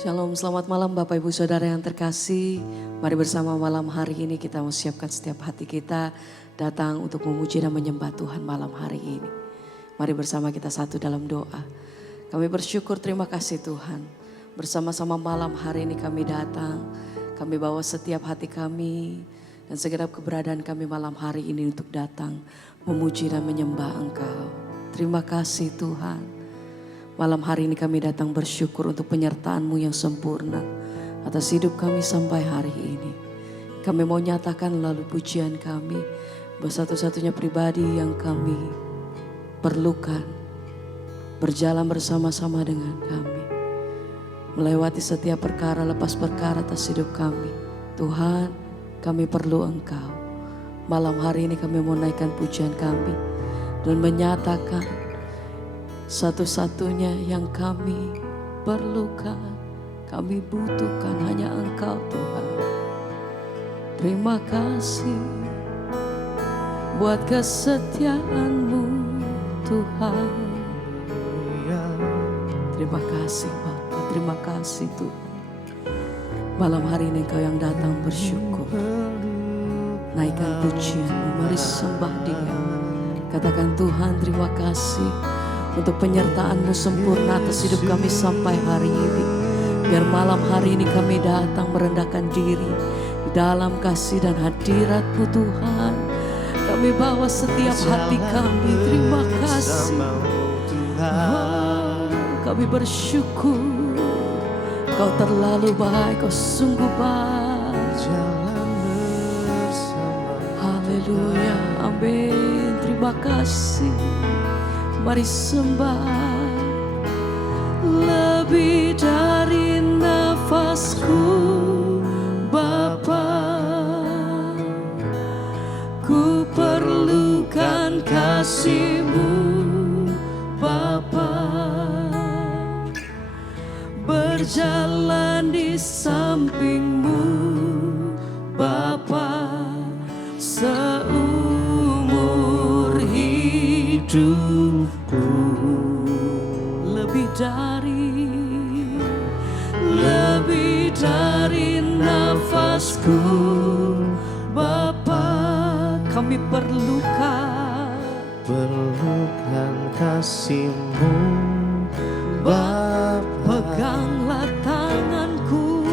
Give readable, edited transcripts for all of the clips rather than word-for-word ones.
Shalom, selamat malam Bapak Ibu Saudara yang terkasih. Mari bersama malam hari ini kita mau siapkan setiap hati kita datang untuk memuji dan menyembah Tuhan malam hari ini. Mari bersama kita satu dalam doa. Kami bersyukur, terima kasih Tuhan. Bersama-sama malam hari ini kami datang. Kami bawa setiap hati kami dan segenap keberadaan kami malam hari ini untuk datang memuji dan menyembah Engkau. Terima kasih Tuhan. Malam hari ini kami datang bersyukur untuk penyertaan-Mu yang sempurna atas hidup kami sampai hari ini. Kami mau nyatakan lalu pujian kami bahwa satu-satunya pribadi yang kami perlukan berjalan bersama-sama dengan kami. Melewati setiap perkara lepas perkara atas hidup kami. Tuhan, kami perlu Engkau. Malam hari ini kami mau naikkan pujian kami dan menyatakan satu-satunya yang kami perlukan, kami butuhkan hanya Engkau Tuhan. Terima kasih buat kesetiaan-Mu Tuhan. Terima kasih Bapak, terima kasih Tuhan. Malam hari ini Engkau yang datang bersyukur. Naikkan pujian-Mu, mari sembah Dia. Katakan Tuhan terima kasih untuk penyertaan-Mu sempurna atas hidup kami sampai hari ini. Biar malam hari ini kami datang merendahkan diri di dalam kasih dan hadirat-Mu Tuhan. Kami bawa setiap hati kami, terima kasih. Oh, kami bersyukur, Kau terlalu baik, Kau sungguh baik. Haleluya, amin, terima kasih. Mari sembah. Lebih dari nafasku Bapa, ku perlukan kasih-Mu Bapa. Berjalan di samping-Mu Bapa, seumur hidup. Lebih dari nafasku Bapa, kami perlukan kasih-Mu Bapa. Peganglah tanganku,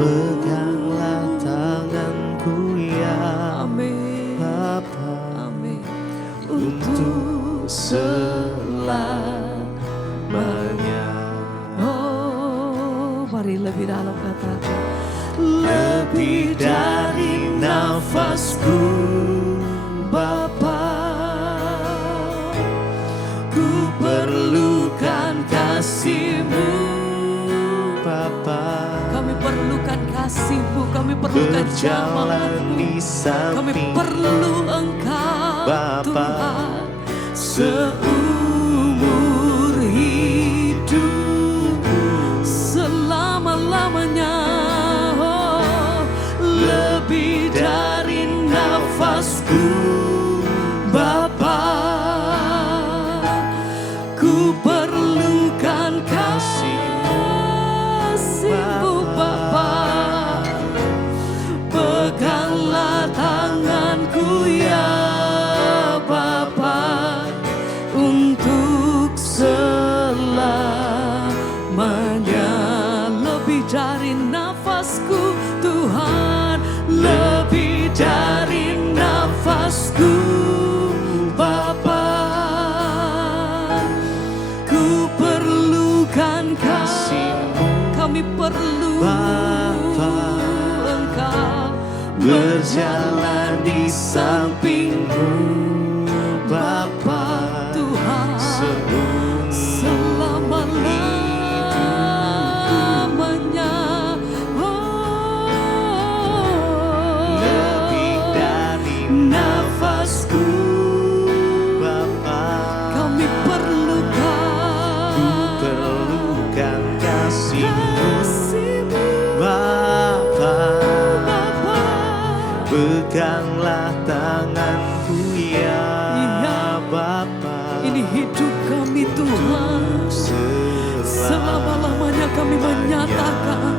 ya amin Bapa, amin, untuk selamanya. Mari lebih dalam katakan. Lebih dari nafasku Bapa, ku perlukan kasih-Mu Bapa. Kami perlukan kasih-Mu, kami perlukan jamaah-Mu. Kami perlu Engkau Bapa. Tuhan seumur hidup selama-lamanya. Oh, lebih dari nafasku Bapa, ku perlukan kasih-Mu Bapa. Peganglah tanganku ya Bapa, untuk selamanya. Lebih dari nafasku Tuhan, lebih dari nafasku Bapa, ku perlukan kasih-Mu. Kami perlu Bapa. Engkau Berjalan di samping-Mu Bapa, Tuhan selama-lamanya. Oh, lebih dari nafasku Bapa, kami perlukan, ku perlukan kasih-Mu Bapa. Peganglah tanganku ya Bapa. Ini hidup kami Tuhan. Selama-lamanya kami menyatakan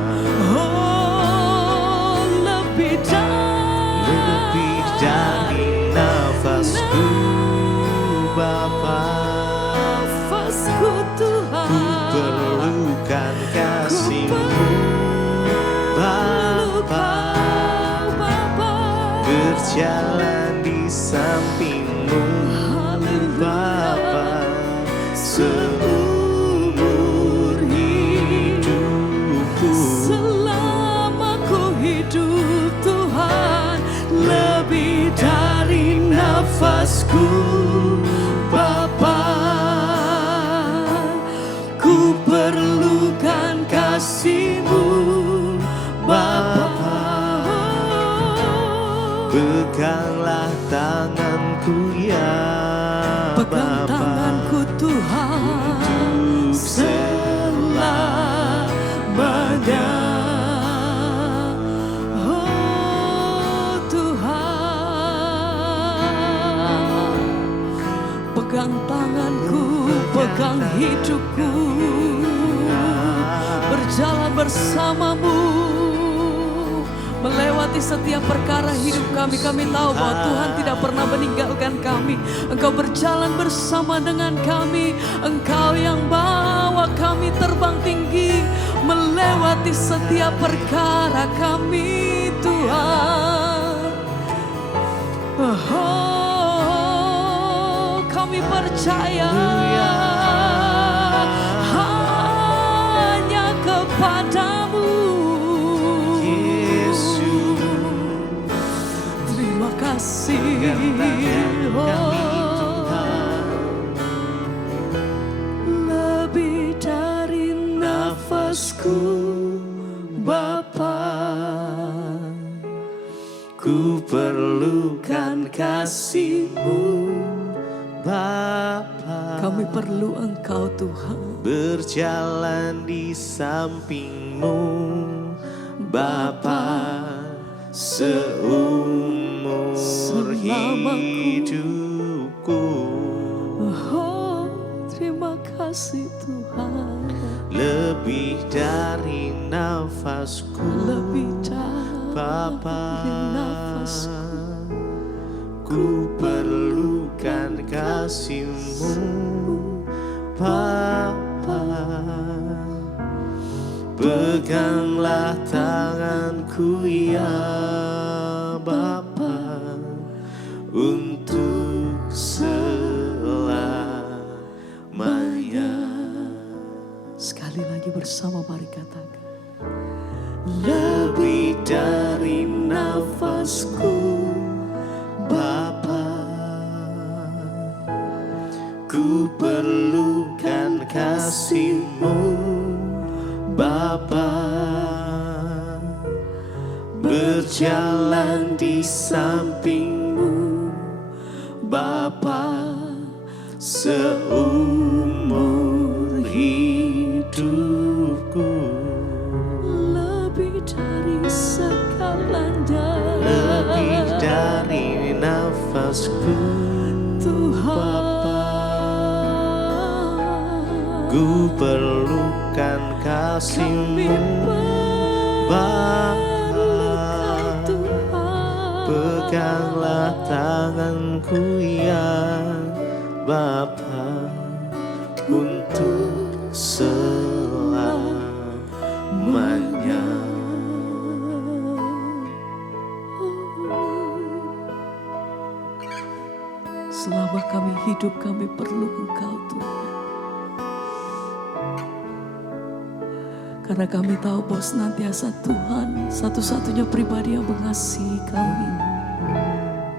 nafasku Tuhan. Ku perlukan kasih-Mu Bapa, berjalan di samping-Mu Bapa, seumur hidupku. Selama ku hidup Tuhan, lebih dari nafasku Bapa, ku perlukan kasih-Mu Bapa. Peganglah tanganku ya Pegang Bapa, tanganku Tuhan untuk selamanya. Oh Tuhan, pegang tanganku, pegang hidupku, berjalan bersama-Mu, melewati setiap perkara hidup kami. Kami tahu bahwa Tuhan tidak pernah meninggalkan kami. Engkau berjalan bersama dengan kami. Engkau yang bawa kami terbang tinggi, melewati setiap perkara kami Tuhan. Oh, kami percaya hanya kepada-Mu. Terima kasih. Lebih dari nafasku Bapa, ku perlukan kasih-Mu Bapa. kami perlu Engkau Tuhan. Berjalan di samping-Mu Bapa, seumur hidupku. Oh, terima kasih Tuhan. Lebih dari nafasku Lebih Bapa, dari nafasku. ku perlukan kasih-Mu Bapa. Peganglah tanganku ya Bapa, untuk selamanya. Sekali lagi bersama mari katakan. Lebih dari nafasku Bapa, ku perlukan kasih-Mu Bapa, berjalan di samping-Mu Bapa, seumur hidupku. Lebih dari segalanya, Lebih dari nafasku Tuhan. ku perlukan kasih-Mu Bapa. Peganglah tanganku ya Bapa, untuk selamanya. Selama kami hidup, kami perlu Engkau Tuhan. Karena kami tahu bahwa senantiasa Tuhan satu-satunya pribadi yang mengasihi kami,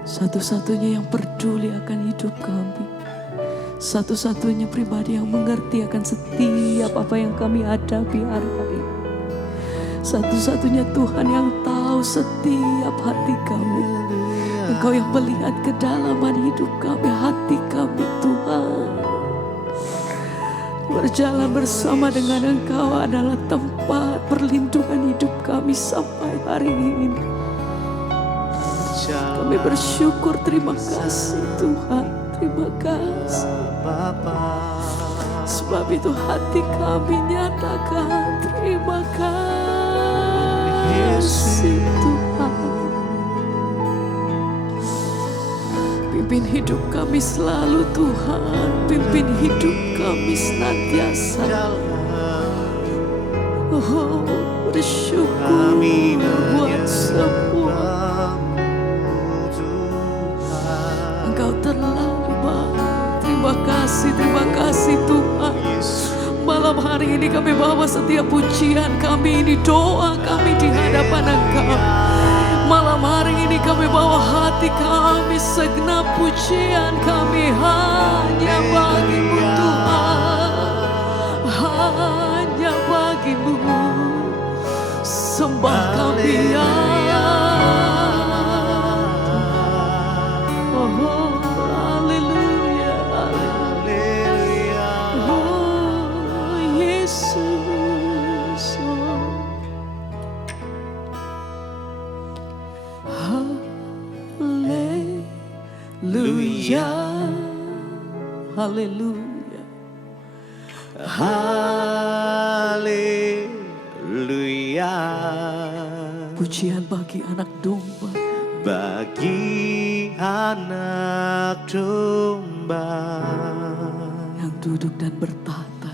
satu-satunya yang peduli akan hidup kami, satu-satunya pribadi yang mengerti akan setiap apa yang kami hadapi hari-hari, satu-satunya Tuhan yang tahu setiap hati kami. Engkau yang melihat kedalaman hidup kami, hati kami Tuhan. Berjalan bersama dengan Engkau adalah tempat perlindungan hidup kami sampai hari ini. Kami bersyukur, terima kasih Tuhan, terima kasih. Sebab itu hati kami nyatakan terima kasih Tuhan. Pimpin hidup kami selalu Tuhan, pimpin hidup kami senantiasa. Oh, bersyukur buat semua. Engkau terlalu baik. Terima kasih Tuhan. Malam hari ini kami bawa setiap pujian kami, ini doa kami di hadapan Engkau. Malam hari ini kami bawa hati kami, segenap pujian kami hanya bagimu Tuhan. Hanya bagimu sembah kami ya. Oh, haleluya, haleluya. Oh, Yesus. Haleluya, haleluya, haleluya. Pujian bagi anak domba, bagi anak domba yang duduk dan bertata,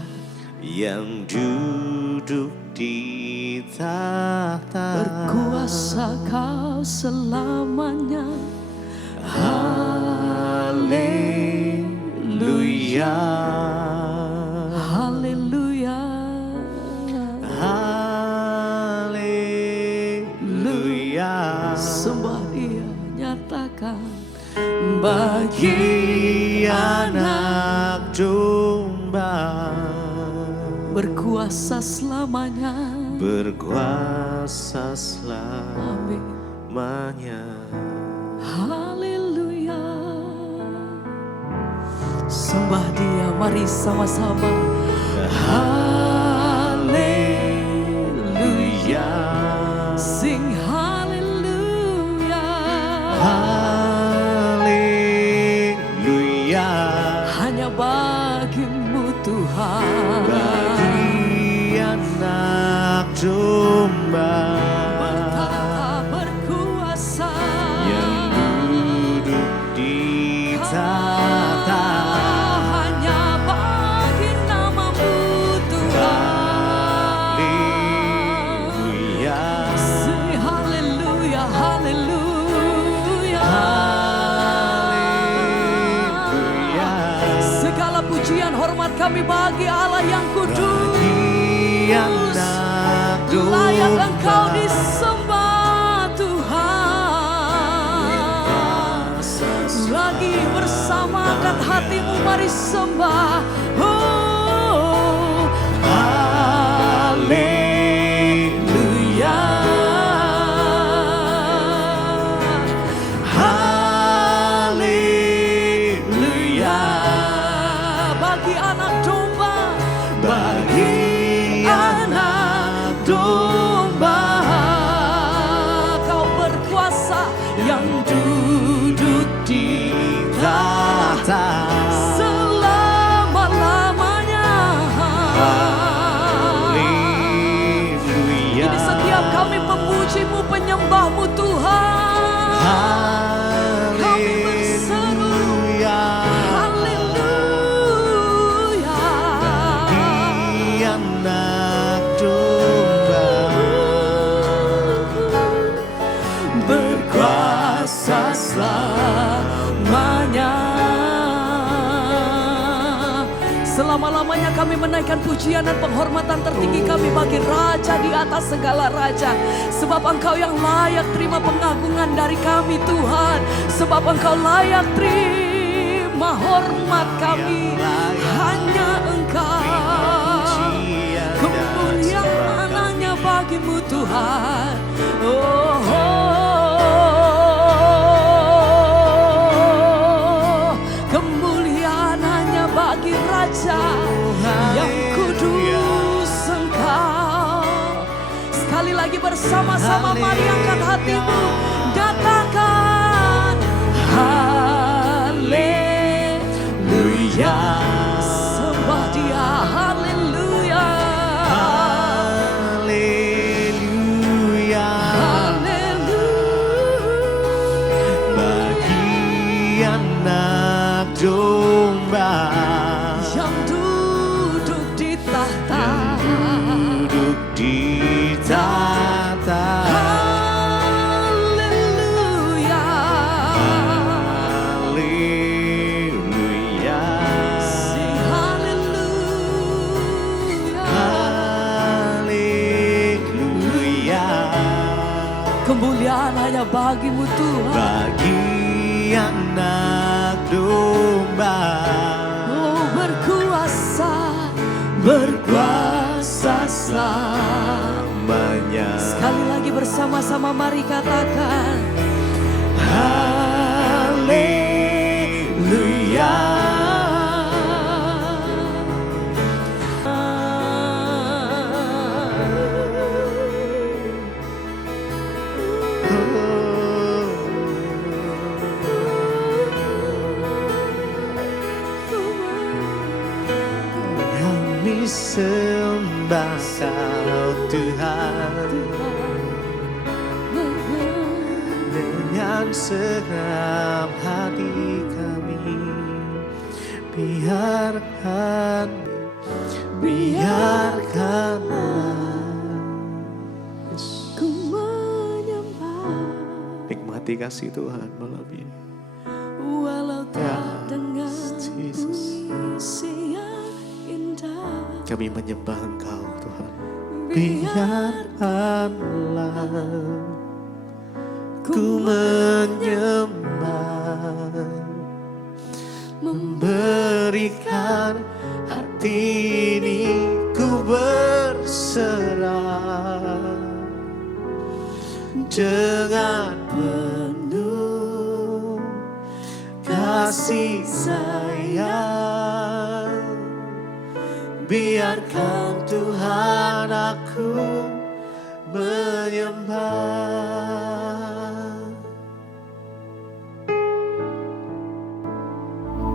yang duduk di tahta. berkuasa Kau selamanya. Haleluya, Haleluya, haleluya. sembah Dia, nyatakan Bagi anak domba, berkuasa selamanya. berkuasa Amin. selamanya. Haleluya. Sembah Dia, mari sama-sama. Haleluya. Sing haleluya. Haleluya. Hanya bagimu Tuhan. Bagi anak domba Bertata, berkuasa, yang duduk di tahta. hanya bagi namamu Tuhan. Haleluya. Sing haleluya, haleluya. Haleluya. Segala pujian hormat kami bagi Allah yang kudus. Bagi anak domba, Layak Engkau disembah Tuhan. Lagi bersamakan hatimu, mari sembah. Oh, haleluya. Haleluya. Bagi anak domba, bagi anak domba, Kau berkuasa yang duduk di tahta. selama-lamanya. Haleluya. Ini setiap kami pemujimu, penyembahmu Tuhan. Kami berseru haleluya. Bagi anak domba, berkuasa selamanya. Selama-lamanya kami menaikkan pujian dan penghormatan tertinggi kami bagi Raja di atas segala raja. Sebab Engkau yang layak terima pengagungan dari kami Tuhan. Sebab Engkau layak terima hormat kami. Hanya Engkau. Kemuliaan hanya bagimu Tuhan. Oh, kemuliaan hanya bagi Raja yang kudus Engkau. Sekali lagi bersama-sama mari angkat hatimu, katakan haleluya. Sembah Dia, haleluya. haleluya. Haleluya. Bagi anak Kemuliaan hanya bagimu Tuhan. bagi anak domba. Oh berkuasa Selamanya. Sekali lagi bersama-sama mari katakan Haleluya. Kami sembah Kau Tuhan dengan segenap hati kami. Biarkanlah ku menyembah. nikmati kasih Tuhan malam ini. Walau tak Ya, dengan Jesus. puisi yang indah, Kami menyembah Engkau Tuhan. Biarkanlah ku menyembah, memberikan hati ini ku berserah dengan penuh kasih sayang. Biarkan Tuhan aku menyembah.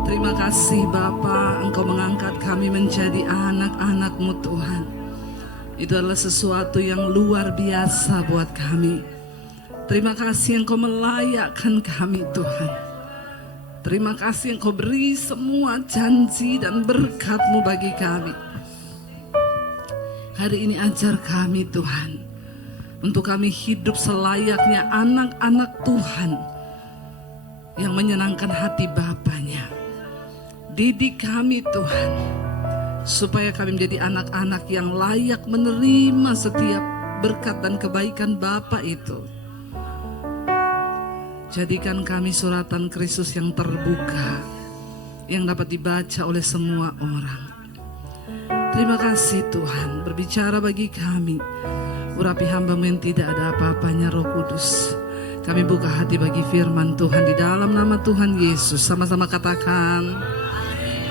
Terima kasih Bapa, Engkau mengangkat kami menjadi anak-anak-Mu Tuhan. Itu adalah sesuatu yang luar biasa buat kami. Terima kasih Engkau melayakkan kami Tuhan. Terima kasih Engkau beri semua janji dan berkat-Mu bagi kami. Hari ini ajar kami Tuhan, untuk kami hidup selayaknya anak-anak Tuhan yang menyenangkan hati Bapanya. Didik kami Tuhan, supaya kami menjadi anak-anak yang layak menerima setiap berkat dan kebaikan Bapa itu. Jadikan kami suratan Kristus yang terbuka, yang dapat dibaca oleh semua orang. Terima kasih Tuhan, berbicara bagi kami. Urapi hamba-Mu yang tidak ada apa-apanya, Roh Kudus. Kami buka hati bagi firman Tuhan di dalam nama Tuhan Yesus. Sama-sama katakan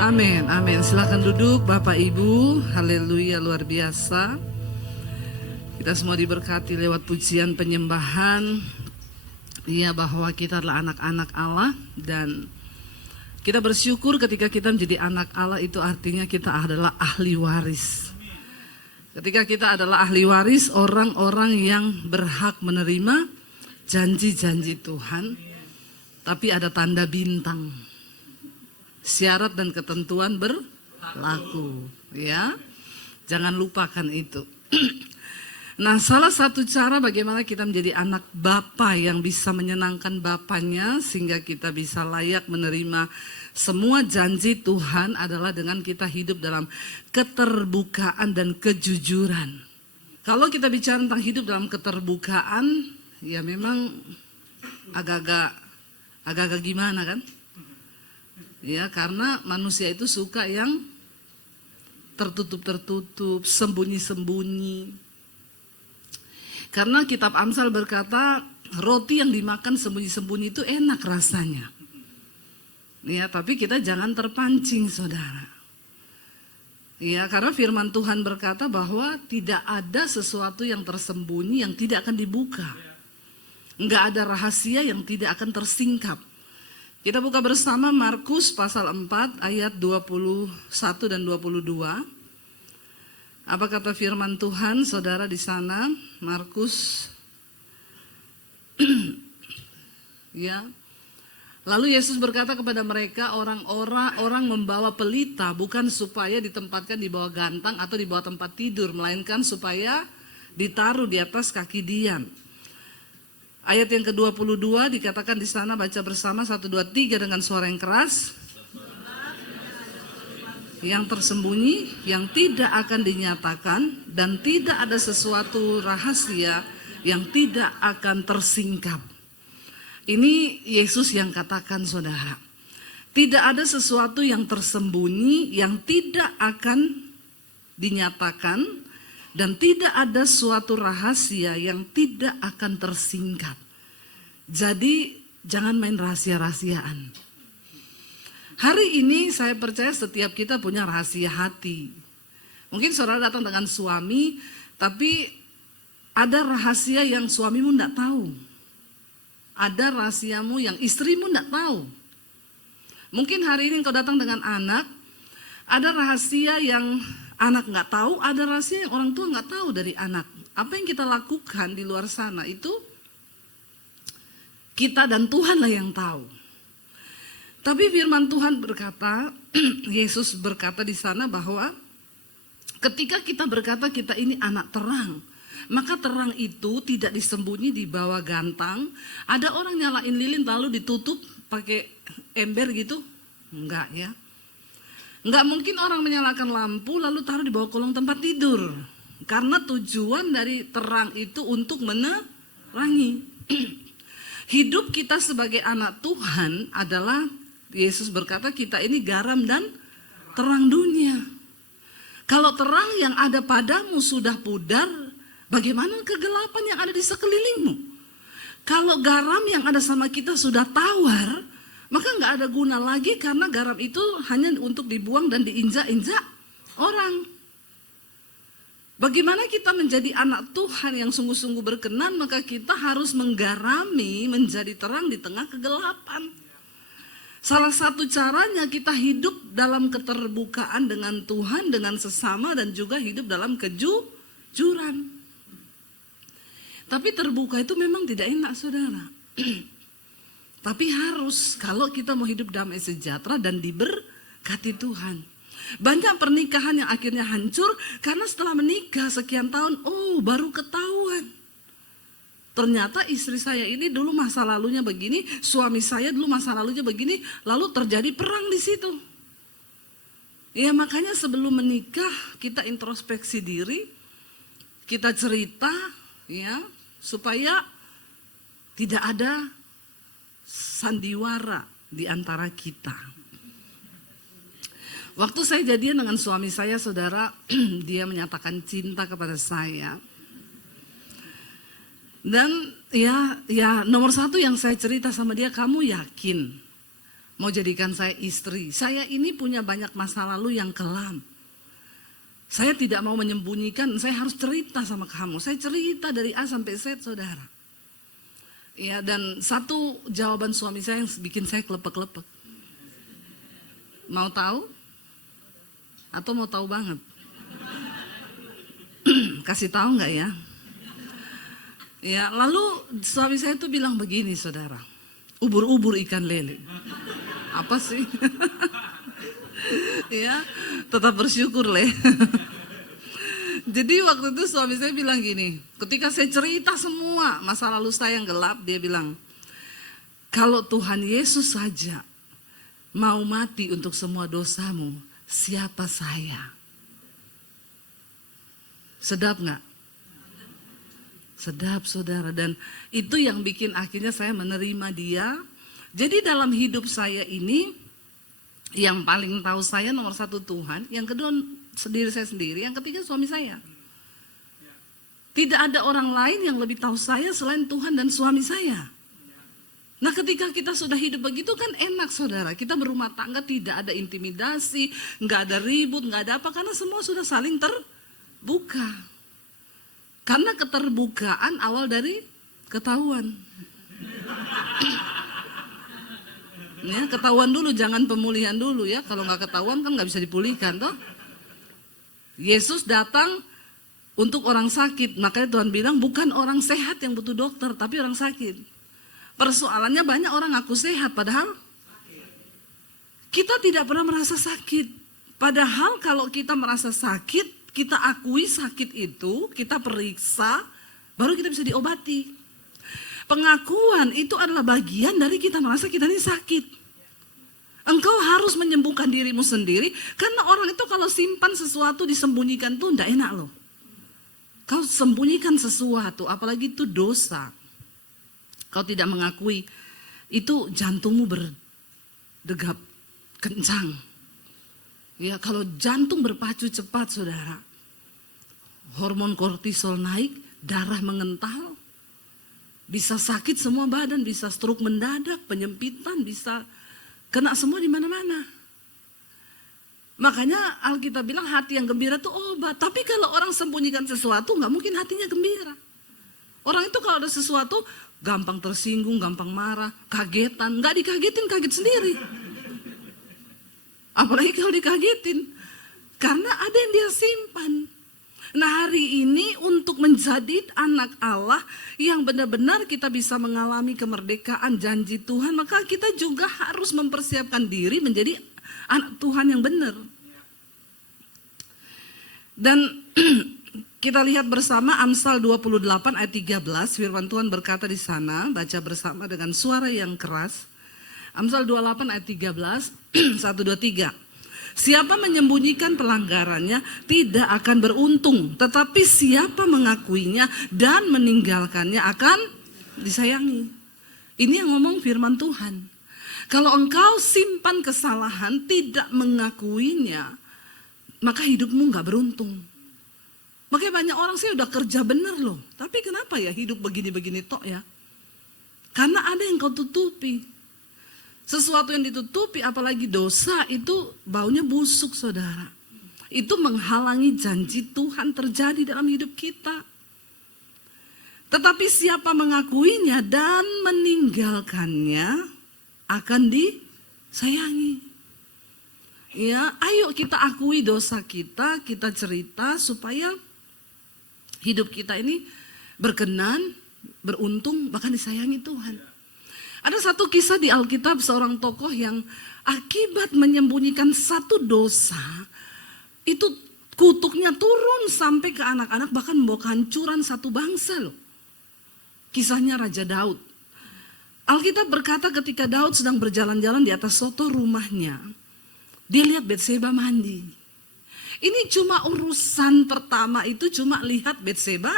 amin, amin. Silakan duduk Bapak Ibu. Haleluya, luar biasa. Kita semua diberkati lewat pujian penyembahan. Ya, bahwa kita adalah anak-anak Allah, dan kita bersyukur ketika kita menjadi anak Allah. Itu artinya kita adalah ahli waris. Ketika kita adalah ahli waris, orang-orang yang berhak menerima janji-janji Tuhan, tapi ada tanda bintang. Syarat dan ketentuan berlaku, ya. Jangan lupakan itu. Nah, salah satu cara bagaimana kita menjadi anak Bapa yang bisa menyenangkan Bapanya sehingga kita bisa layak menerima semua janji Tuhan adalah dengan kita hidup dalam keterbukaan dan kejujuran. Kalau kita bicara tentang hidup dalam keterbukaan, ya memang agak-agak gimana kan? Ya, karena manusia itu suka yang tertutup-tertutup, sembunyi-sembunyi. Karena kitab Amsal berkata, roti yang dimakan sembunyi-sembunyi itu enak rasanya. Ya, tapi kita jangan terpancing, saudara. Ya, karena firman Tuhan berkata bahwa tidak ada sesuatu yang tersembunyi yang tidak akan dibuka. Enggak ada rahasia yang tidak akan tersingkap. Kita buka bersama Markus pasal 4 ayat 21 dan 22. Apa kata firman Tuhan, saudara di sana? Markus. Ya. Lalu Yesus berkata kepada mereka, orang membawa pelita bukan supaya ditempatkan di bawah gantang atau di bawah tempat tidur, melainkan supaya ditaruh di atas kaki dian. Ayat yang ke-22 dikatakan di sana, baca bersama 1, 2, 3 dengan suara yang keras. Yang tersembunyi, yang tidak akan dinyatakan, dan tidak ada sesuatu rahasia yang tidak akan tersingkap. Ini Yesus yang katakan, saudara. Tidak ada sesuatu yang tersembunyi yang tidak akan dinyatakan, dan tidak ada suatu rahasia yang tidak akan tersingkap. Jadi jangan main rahasia-rahasiaan. Hari ini saya percaya setiap kita punya rahasia hati. Mungkin saudara datang dengan suami, tapi ada rahasia yang suamimu tidak tahu. Ada rahasiamu yang istrimu tidak tahu. Mungkin hari ini kau datang dengan anak, ada rahasia yang anak nggak tahu, ada rahasia yang orang tua nggak tahu dari anak. Apa yang kita lakukan di luar sana itu kita dan Tuhanlah yang tahu. Tapi firman Tuhan berkata, Yesus berkata di sana bahwa ketika kita berkata kita ini anak terang, maka terang itu tidak disembunyi di bawah gantang. Ada orang nyalain lilin lalu ditutup pakai ember gitu? Enggak ya. Enggak mungkin orang menyalakan lampu lalu taruh di bawah kolong tempat tidur. Karena tujuan dari terang itu untuk menerangi. Hidup kita sebagai anak Tuhan adalah, Yesus berkata kita ini garam dan terang dunia. Kalau terang yang ada padamu sudah pudar, bagaimana kegelapan yang ada di sekelilingmu? Kalau garam yang ada sama kita sudah tawar, maka nggak ada guna lagi karena garam itu hanya untuk dibuang dan diinjak-injak orang. Bagaimana kita menjadi anak Tuhan yang sungguh-sungguh berkenan, maka kita harus menggarami menjadi terang di tengah kegelapan. Salah satu caranya kita hidup dalam keterbukaan dengan Tuhan, dengan sesama, dan juga hidup dalam kejujuran. Tapi terbuka itu memang tidak enak, saudara. Tapi harus kalau kita mau hidup damai sejahtera dan diberkati Tuhan. Banyak pernikahan yang akhirnya hancur karena setelah menikah sekian tahun, baru ketahuan. Ternyata istri saya ini dulu masa lalunya begini, suami saya dulu masa lalunya begini, lalu terjadi perang di situ. Ya makanya sebelum menikah kita introspeksi diri, kita cerita ya supaya tidak ada sandiwara di antara kita. Waktu saya jadian dengan suami saya, saudara, dia menyatakan cinta kepada saya. Dan ya nomor satu yang saya cerita sama dia, kamu yakin mau jadikan saya istri? Saya ini punya banyak masa lalu yang kelam. Saya tidak mau menyembunyikan, saya harus cerita sama kamu. Saya cerita dari A sampai Z, saudara. Ya, dan satu jawaban suami saya yang bikin saya kelepek-kelepek. Mau tahu? Atau mau tahu banget? Kasih tahu nggak ya? Ya, lalu suami saya tuh bilang begini, saudara. Ubur-ubur ikan lele. Apa sih? Ya, tetap bersyukur le. Jadi waktu itu suami saya bilang gini, ketika saya cerita semua masa lalu saya yang gelap, dia bilang, kalau Tuhan Yesus saja mau mati untuk semua dosamu, siapa saya? Sedap nggak? Sedap, saudara. Dan itu yang bikin akhirnya saya menerima dia. Jadi dalam hidup saya ini, yang paling tahu saya nomor satu Tuhan, yang kedua diri saya sendiri, yang ketiga suami saya. Tidak ada orang lain yang lebih tahu saya selain Tuhan dan suami saya. Nah ketika kita sudah hidup begitu kan enak, saudara. Kita berumah tangga tidak ada intimidasi, nggak ada ribut, nggak ada apa, karena semua sudah saling terbuka. Karena keterbukaan awal dari ketahuan. Ya, ketahuan dulu, jangan pemulihan dulu ya. Kalau nggak ketahuan kan nggak bisa dipulihkan toh. Yesus datang untuk orang sakit, makanya Tuhan bilang bukan orang sehat yang butuh dokter, tapi orang sakit. Persoalannya banyak orang ngaku sehat, padahal kita tidak pernah merasa sakit. Padahal kalau kita merasa sakit, kita akui sakit itu, kita periksa, baru kita bisa diobati. Pengakuan itu adalah bagian dari kita merasa kita ini sakit. Engkau harus menyembuhkan dirimu sendiri, karena orang itu kalau simpan sesuatu disembunyikan tuh enggak enak loh. kau sembunyikan sesuatu, apalagi itu dosa. Kau tidak mengakui, itu jantungmu berdegap kencang. Ya, kalau jantung berpacu cepat, saudara, hormon kortisol naik, darah mengental, bisa sakit semua badan, bisa stroke mendadak, penyempitan, bisa kena semua di mana-mana. Makanya Alkitab bilang hati yang gembira itu obat. Tapi kalau orang sembunyikan sesuatu, nggak mungkin hatinya gembira. Orang itu kalau ada sesuatu, gampang tersinggung, gampang marah, kagetan. Nggak dikagetin, kaget sendiri. Apalagi kalau dikagetin. Karena ada yang dia simpan. Nah, hari ini untuk menjadi anak Allah yang benar-benar kita bisa mengalami kemerdekaan janji Tuhan, maka kita juga harus mempersiapkan diri menjadi anak Tuhan yang benar. Dan kita lihat bersama Amsal 28 ayat 13, firman Tuhan berkata di sana, baca bersama dengan suara yang keras. Amsal 28 ayat 13, 1, 2, 3. Siapa menyembunyikan pelanggarannya tidak akan beruntung, tetapi siapa mengakuinya dan meninggalkannya akan disayangi. Ini yang ngomong firman Tuhan. Kalau engkau simpan kesalahan, tidak mengakuinya, maka hidupmu gak beruntung. Makanya banyak orang, saya udah kerja bener loh, tapi kenapa ya hidup begini-begini tok ya? Karena ada yang kau tutupi. Sesuatu yang ditutupi, apalagi dosa, itu baunya busuk, saudara. Itu menghalangi janji Tuhan terjadi dalam hidup kita. Tetapi siapa mengakuinya dan meninggalkannya akan disayangi. Ya, ayo kita akui dosa kita, kita cerita supaya hidup kita ini berkenan, beruntung, bahkan disayangi Tuhan. Ada satu kisah di Alkitab, seorang tokoh yang akibat menyembunyikan satu dosa, itu kutuknya turun sampai ke anak-anak, bahkan membawa kehancuran satu bangsa loh. Kisahnya Raja Daud. Alkitab berkata ketika Daud sedang berjalan-jalan di atas soto rumahnya, dia lihat Batseba mandi. Ini cuma urusan pertama itu, cuma lihat Batseba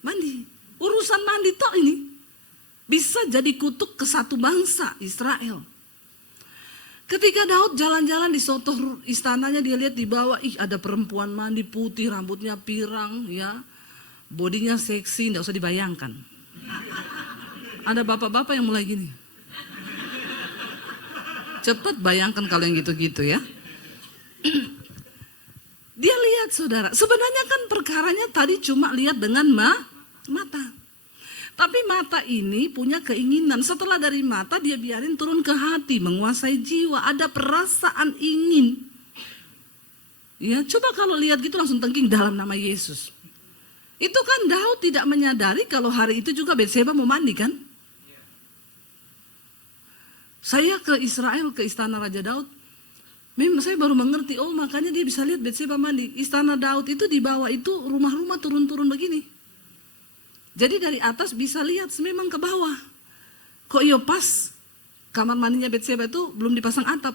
mandi. Urusan mandi tok ini. Bisa jadi kutuk ke satu bangsa, Israel. Ketika Daud jalan-jalan di soto istananya, dia lihat di bawah, ada perempuan mandi putih, rambutnya pirang, ya, bodinya seksi, nggak usah dibayangkan. Ada bapak-bapak yang mulai gini. Cepat bayangkan kalau yang gitu-gitu ya. Dia lihat, saudara, sebenarnya kan perkaranya tadi cuma lihat dengan mata. Tapi mata ini punya keinginan. Setelah dari mata dia biarin turun ke hati, menguasai jiwa. Ada perasaan ingin. Ya, coba kalau lihat gitu langsung tengking dalam nama Yesus. Itu kan Daud tidak menyadari kalau hari itu juga Batseba mau mandi kan? Saya ke Israel, ke istana Raja Daud. Memang saya baru mengerti, oh makanya dia bisa lihat Batseba mandi. Istana Daud itu di bawah itu rumah-rumah turun-turun begini. Jadi dari atas bisa lihat memang ke bawah. Kok iya pas kamar mandinya Batseba itu belum dipasang atap.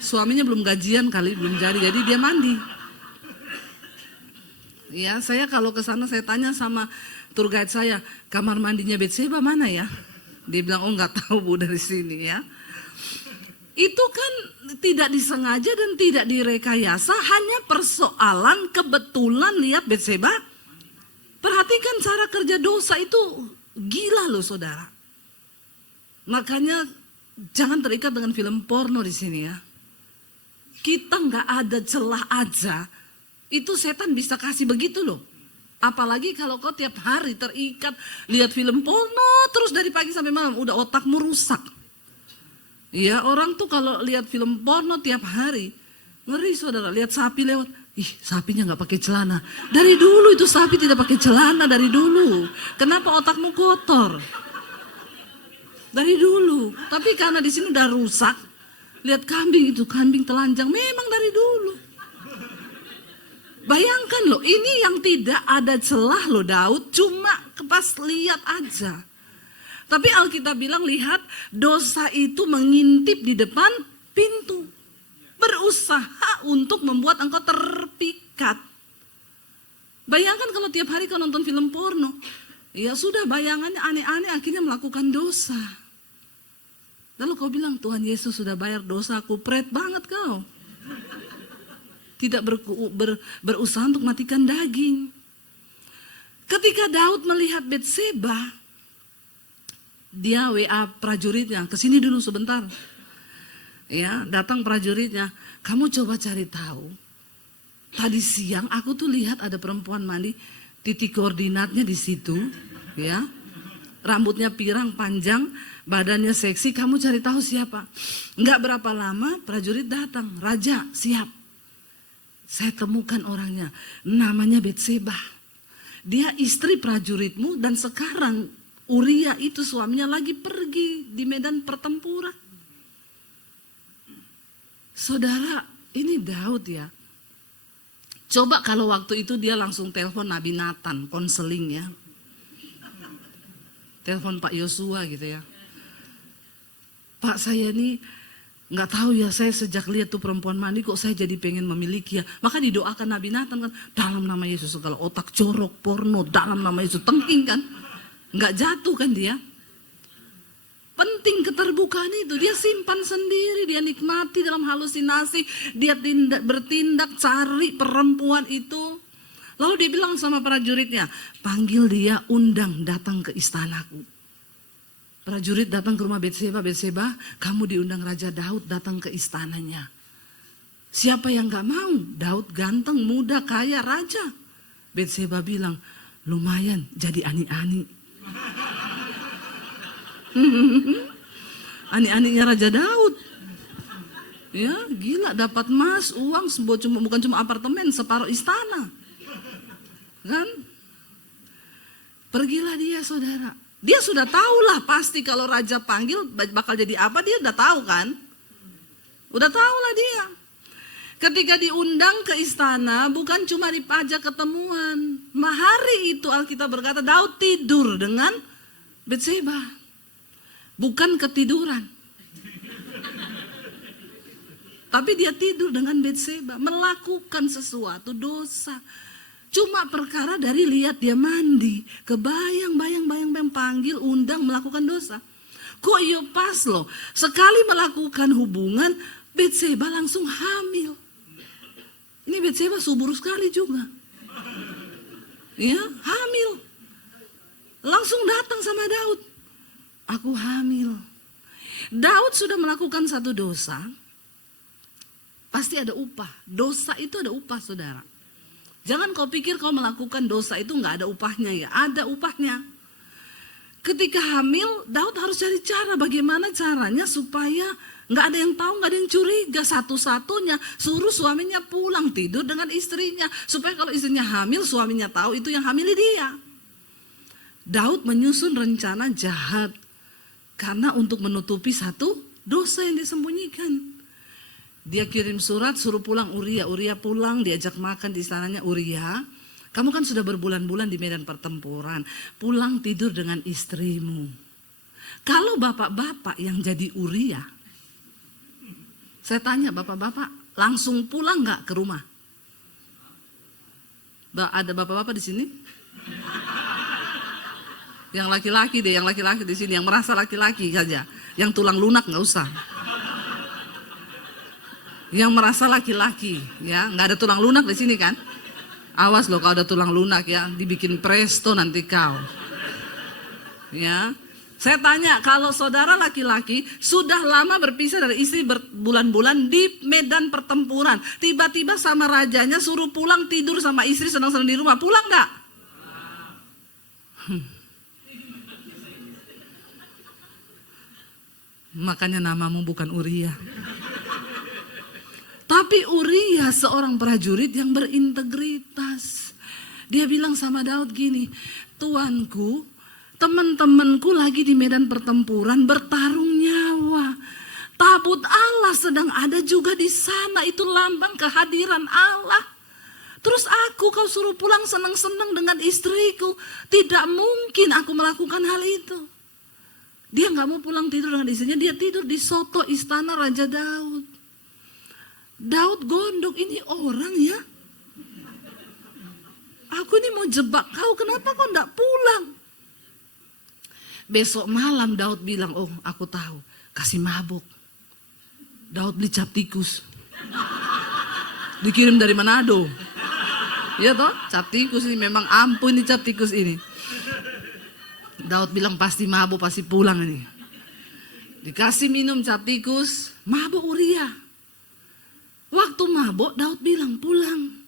Suaminya belum gajian kali, belum jadi dia mandi. Ya, saya kalau ke sana saya tanya sama tour guide saya, kamar mandinya Batseba mana ya? Dia bilang, oh nggak tahu Bu dari sini ya. Itu kan tidak disengaja dan tidak direkayasa, hanya persoalan kebetulan lihat Batseba. Perhatikan cara kerja dosa itu gila loh, saudara. Makanya jangan terikat dengan film porno di sini ya. Kita nggak ada celah aja, itu setan bisa kasih begitu loh. Apalagi kalau kau tiap hari terikat lihat film porno terus dari pagi sampai malam, udah otakmu rusak. Ya, orang tuh kalau lihat film porno tiap hari, ngeri, saudara. Lihat sapi lewat, ih sapinya nggak pakai celana. Dari dulu itu sapi tidak pakai celana dari dulu. Kenapa otakmu kotor? Dari dulu. Tapi karena di sini udah rusak. Lihat kambing itu, kambing telanjang, memang dari dulu. Bayangkan loh, ini yang tidak ada celah loh Daud, cuma pas lihat aja. Tapi Alkitab bilang, lihat dosa itu mengintip di depan pintu. Berusaha untuk membuat engkau terpikat. Bayangkan kalau tiap hari kau nonton film porno. Ya sudah, bayangannya aneh-aneh, akhirnya melakukan dosa. Lalu kau bilang, Tuhan Yesus sudah bayar dosaku, pret banget kau. Tidak berusaha untuk matikan daging. Ketika Daud melihat Batseba, dia WA prajuritnya, kesini dulu sebentar. Ya, datang prajuritnya, kamu coba cari tahu. Tadi siang aku tuh lihat ada perempuan mandi, titik koordinatnya di situ, ya. Rambutnya pirang panjang, badannya seksi, kamu cari tahu siapa. Enggak berapa lama prajurit datang, raja siap. Saya temukan orangnya, namanya Batseba. Dia istri prajuritmu dan sekarang Uria itu suaminya lagi pergi di medan pertempuran. Saudara, ini Daud ya. Coba kalau waktu itu dia langsung telepon Nabi Nathan, konseling ya. Telepon Pak Yosua gitu ya. Pak, saya nih nggak tahu ya, saya sejak lihat tuh perempuan mandi kok saya jadi pengen memiliki ya. Maka didoakan Nabi Nathan kan, dalam nama Yesus segala otak jorok, porno, dalam nama Yesus, tengking kan. Nggak jatuh kan dia. Penting keterbukaan itu, dia simpan sendiri, dia nikmati dalam halusinasi, dia bertindak cari perempuan itu. Lalu dia bilang sama prajuritnya, panggil dia, undang datang ke istanaku. Prajurit datang ke rumah Batseba, Batseba, kamu diundang Raja Daud datang ke istananya. Siapa yang gak mau? Daud ganteng, muda, kaya, raja. Batseba bilang, lumayan jadi ani-ani. Ani-aninya Raja Daud. Ya, gila, dapat emas, uang, bukan cuma apartemen, separuh istana. Kan? Pergilah dia, saudara. Dia sudah tahu lah pasti kalau raja panggil bakal jadi apa, dia udah tahu kan? Udah tahu lah dia. Ketika diundang ke istana bukan cuma dipajak ketemuan. Hari itu Alkitab berkata Daud tidur dengan Batseba. Bukan ketiduran. Tapi dia tidur dengan Batseba, melakukan sesuatu dosa. Cuma perkara dari lihat dia mandi, kebayang panggil, undang, melakukan dosa. Kok iya pas loh, sekali melakukan hubungan, Batseba langsung hamil. Ini Batseba subur sekali juga. Ya, hamil. Langsung datang sama Daud. Aku hamil. Daud sudah melakukan satu dosa, pasti ada upah. Dosa itu ada upah, saudara. Jangan kau pikir kau melakukan dosa itu nggak ada upahnya ya, ada upahnya. Ketika hamil, Daud harus cari cara, bagaimana caranya supaya nggak ada yang tahu, nggak ada yang curiga. Satu-satunya suruh suaminya pulang tidur dengan istrinya, supaya kalau istrinya hamil, suaminya tahu itu yang hamili dia. Daud menyusun rencana jahat karena untuk menutupi satu dosa yang disembunyikan. Dia kirim surat suruh pulang Uria. Uria pulang, diajak makan di istananya. Uria, kamu kan sudah berbulan-bulan di medan pertempuran, pulang tidur dengan istrimu. Kalau bapak-bapak yang jadi Uria, saya tanya bapak-bapak langsung pulang nggak ke rumah? Ada bapak-bapak di sini? Yang laki-laki deh, yang laki-laki di sini, yang merasa laki-laki saja, yang tulang lunak nggak usah. Yang merasa laki-laki, ya, nggak ada tulang lunak di sini kan? Awas loh kalau ada tulang lunak ya, dibikin presto nanti kau. Ya, saya tanya, kalau saudara laki-laki sudah lama berpisah dari istri berbulan-bulan di medan pertempuran, tiba-tiba sama rajanya suruh pulang tidur sama istri senang-senang di rumah, pulang nggak? Makanya namamu bukan Uria. Tapi Uria seorang prajurit yang berintegritas. Dia bilang sama Daud gini, Tuanku, teman-temanku lagi di medan pertempuran bertarung nyawa. Tabut Allah sedang ada juga di sana, itu lambang kehadiran Allah. Terus kau suruh pulang senang-senang dengan istriku. Tidak mungkin aku melakukan hal itu. Dia gak mau pulang tidur dengan istrinya, dia tidur di soto istana Raja Daud. Daud gondok, ini orang ya. Aku ini mau jebak kau, kenapa kau enggak pulang? Besok malam Daud bilang, oh aku tahu, kasih mabuk. Daud beli cap tikus. Dikirim dari Manado. Iya toh, cap tikus ini memang ampun nih cap tikus ini. Daud bilang pasti mabuk, pasti pulang ini. Dikasih minum cap tikus, mabuk Uria. Waktu mabuk Daud bilang pulang.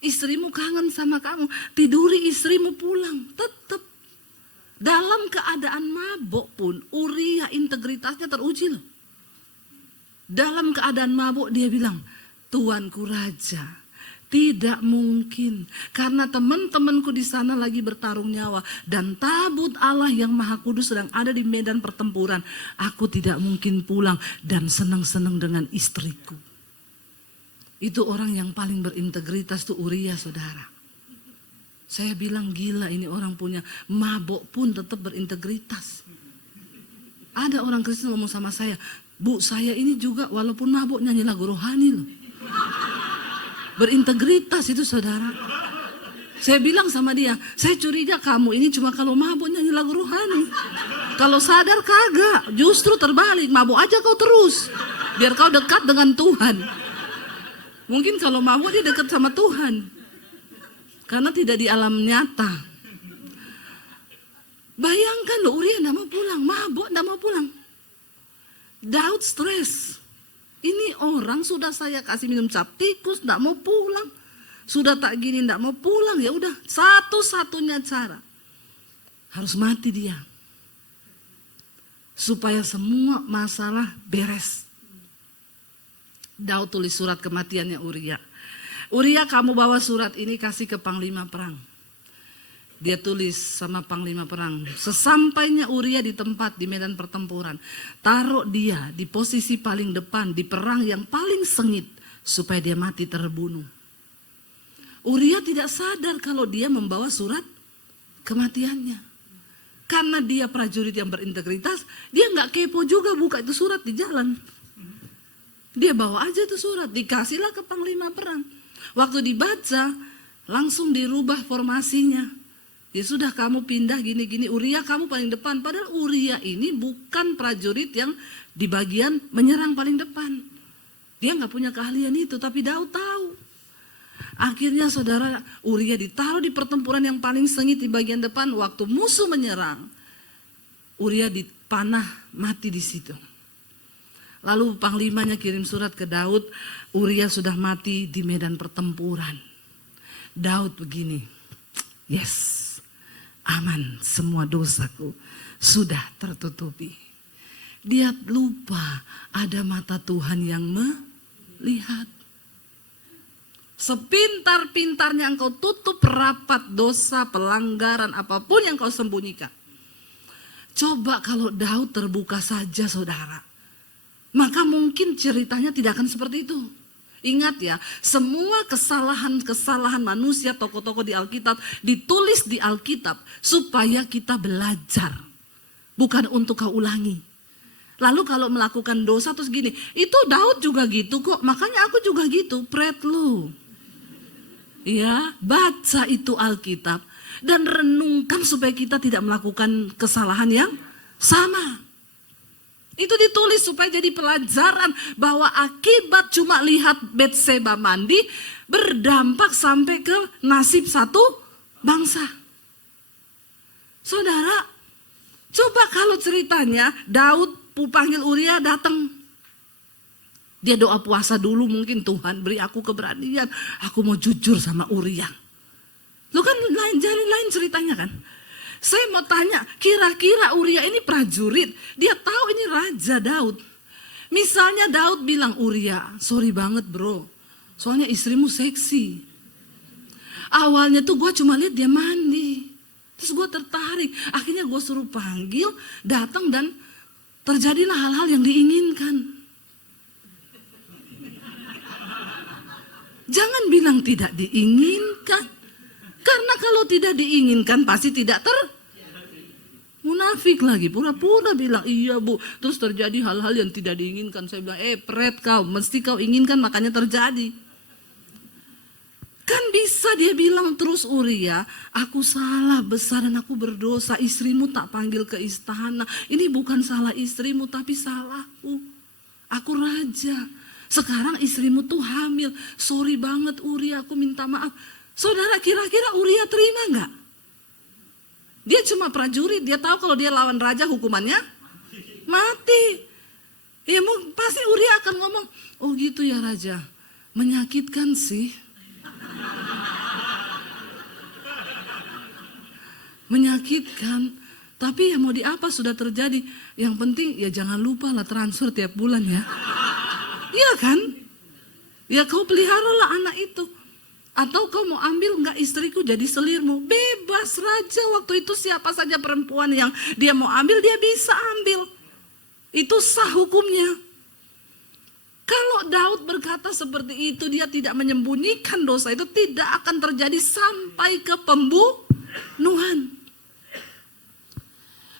Istrimu kangen sama kamu, tiduri istrimu pulang. Tetap. Dalam keadaan mabuk pun Uria integritasnya teruji loh. Dalam keadaan mabuk dia bilang, Tuanku Raja, tidak mungkin karena teman-temanku di sana lagi bertarung nyawa dan tabut Allah yang Maha Kudus sedang ada di medan pertempuran. Aku tidak mungkin pulang dan senang-senang dengan istriku. Itu orang yang paling berintegritas tuh Uria, saudara. Saya bilang gila ini orang punya mabok pun tetap berintegritas. Ada orang Kristen ngomong sama saya, Bu saya ini juga walaupun mabok nyanyi lagu rohani loh. Berintegritas itu saudara. Saya bilang sama dia, saya curiga kamu ini cuma kalau mabok nyanyi lagu rohani. Kalau sadar kagak, justru terbalik, mabok aja kau terus. Biar kau dekat dengan Tuhan. Mungkin kalau mabok dia dekat sama Tuhan. Karena tidak di alam nyata. Bayangkan loh, Uria tidak mau pulang, mabuk tidak mau pulang. Daud stres. Ini orang sudah saya kasih minum cap tikus, tidak mau pulang. Sudah tak gini, tidak mau pulang. Ya udah, satu-satunya cara harus mati dia, supaya semua masalah beres. Daud tulis surat kematiannya Uria. Uria, kamu bawa surat ini kasih ke panglima perang. Dia tulis sama panglima perang. Sesampainya Uria di tempat di medan pertempuran, taruh dia di posisi paling depan di perang yang paling sengit supaya dia mati terbunuh. Uria tidak sadar kalau dia membawa surat kematiannya. Karena dia prajurit yang berintegritas, dia nggak kepo juga buka itu surat di jalan. Dia bawa aja itu surat, dikasihlah ke panglima perang. Waktu dibaca, langsung dirubah formasinya. Ya sudah kamu pindah gini-gini, Uria kamu paling depan. Padahal Uria ini bukan prajurit yang di bagian menyerang paling depan. Dia nggak punya keahlian itu, tapi Daud tahu. Akhirnya saudara, Uria ditaruh di pertempuran yang paling sengit di bagian depan. Waktu musuh menyerang, Uria dipanah mati di situ. Lalu panglimanya kirim surat ke Daud, Uria sudah mati di medan pertempuran. Daud begini, yes, aman, semua dosaku sudah tertutupi. Dia lupa ada mata Tuhan yang melihat. Sepintar-pintarnya engkau tutup rapat dosa, pelanggaran, apapun yang kau sembunyikan. Coba kalau Daud terbuka saja saudara, maka mungkin ceritanya tidak akan seperti itu. Ingat ya, semua kesalahan-kesalahan manusia, tokoh-tokoh di Alkitab ditulis di Alkitab supaya kita belajar, bukan untuk kau ulangi. Lalu kalau melakukan dosa terus gini, itu Daud juga gitu kok, makanya aku juga gitu. Pret lu. Ya, baca itu Alkitab dan renungkan supaya kita tidak melakukan kesalahan yang sama. Itu ditulis supaya jadi pelajaran bahwa akibat cuma lihat Betseba mandi berdampak sampai ke nasib satu bangsa. Saudara, coba kalau ceritanya Daud panggil Uria datang. Dia doa puasa dulu mungkin, Tuhan beri aku keberanian, aku mau jujur sama Uria. Lu kan lain ceritanya kan. Saya mau tanya, kira-kira Uria ini prajurit, dia tahu ini Raja Daud. Misalnya Daud bilang, Uria, sorry banget bro, soalnya istrimu seksi. Awalnya tuh gue cuma lihat dia mandi, terus gue tertarik. Akhirnya gue suruh panggil, datang dan terjadilah hal-hal yang diinginkan. Jangan bilang tidak diinginkan. Karena kalau tidak diinginkan pasti tidak munafik lagi, pura-pura bilang iya bu, terus terjadi hal-hal yang tidak diinginkan. Saya bilang pret kau, mesti kau inginkan makanya terjadi. Kan bisa dia bilang terus Uria, aku salah besar dan aku berdosa, istrimu tak panggil ke istana. Ini bukan salah istrimu tapi salahku. Aku raja. Sekarang istrimu tuh hamil. Sorry banget Uria, aku minta maaf. Saudara, kira-kira Uria terima enggak? Dia cuma prajurit, dia tahu kalau dia lawan raja hukumannya mati. Ya pasti Uria akan ngomong, oh gitu ya raja, menyakitkan sih. Menyakitkan, tapi ya mau di apa sudah terjadi. Yang penting ya jangan lupa lah transfer tiap bulan ya. Iya kan? Ya kau peliharalah anak itu. Atau kau mau ambil enggak istriku jadi selirmu. Bebas raja, waktu itu siapa saja perempuan yang dia mau ambil dia bisa ambil. Itu sah hukumnya. Kalau Daud berkata seperti itu, dia tidak menyembunyikan dosa itu, tidak akan terjadi sampai ke pembunuhan.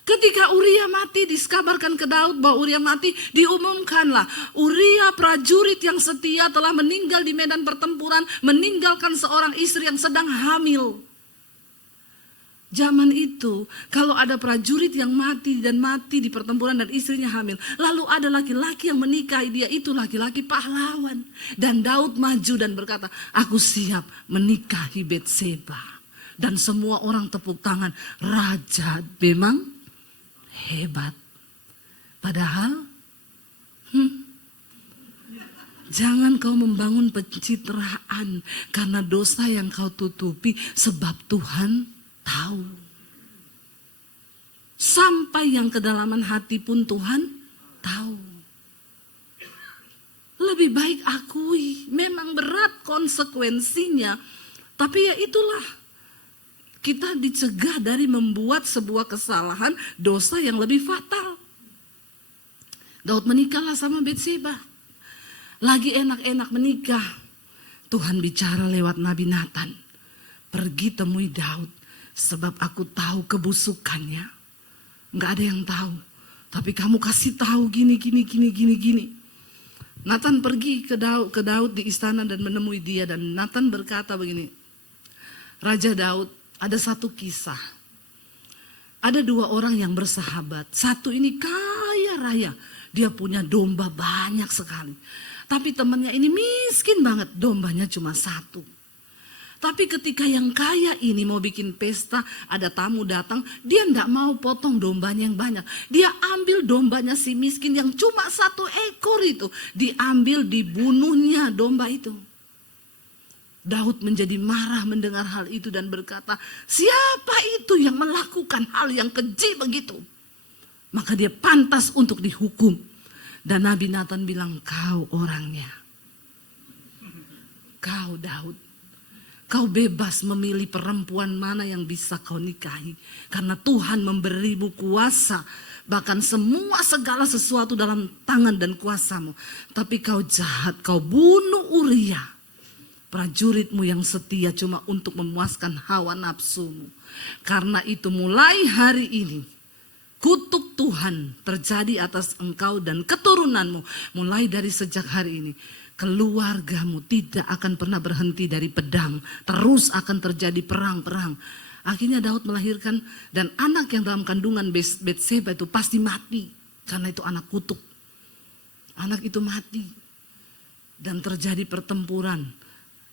Ketika Uria mati, dikabarkan ke Daud bahwa Uria mati, diumumkanlah Uria prajurit yang setia telah meninggal di medan pertempuran, meninggalkan seorang istri yang sedang hamil. Zaman itu, kalau ada prajurit yang mati di pertempuran dan istrinya hamil, lalu ada laki-laki yang menikahi dia, itu laki-laki pahlawan. Dan Daud maju dan berkata, aku siap menikahi Betseba. Dan semua orang tepuk tangan, raja memang hebat. Padahal, jangan kau membangun pencitraan karena dosa yang kau tutupi, sebab Tuhan tahu. Sampai yang kedalaman hati pun Tuhan tahu. Lebih baik akui, memang berat konsekuensinya, tapi ya itulah. Kita dicegah dari membuat sebuah kesalahan, dosa yang lebih fatal. Daud menikahlah sama Betseba. Lagi enak-enak menikah, Tuhan bicara lewat Nabi Nathan. Pergi temui Daud, sebab aku tahu kebusukannya. Nggak ada yang tahu, tapi kamu kasih tahu gini. Nathan pergi ke Daud di istana dan menemui dia. Dan Nathan berkata begini, Raja Daud, ada satu kisah. Ada dua orang yang bersahabat. Satu ini kaya raya. Dia punya domba banyak sekali. Tapi temannya ini miskin banget. Dombanya cuma satu. Tapi ketika yang kaya ini mau bikin pesta, ada tamu datang, dia enggak mau potong dombanya yang banyak. Dia ambil dombanya si miskin yang cuma satu ekor itu. Diambil, dibunuhnya domba itu. Daud menjadi marah mendengar hal itu dan berkata, siapa itu yang melakukan hal yang keji begitu? Maka dia pantas untuk dihukum. Dan Nabi Nathan bilang, kau orangnya. Kau Daud. Kau bebas memilih perempuan mana yang bisa kau nikahi. Karena Tuhan memberimu kuasa. Bahkan semua segala sesuatu dalam tangan dan kuasamu. Tapi kau jahat, kau bunuh Uria. Prajuritmu yang setia cuma untuk memuaskan hawa nafsumu. Karena itu mulai hari ini, kutuk Tuhan terjadi atas engkau dan keturunanmu. Mulai dari sejak hari ini, keluargamu tidak akan pernah berhenti dari pedang. Terus akan terjadi perang-perang. Akhirnya Daud melahirkan, dan anak yang dalam kandungan Betseba itu pasti mati. Karena itu anak kutuk. Anak itu mati. Dan terjadi pertempuran.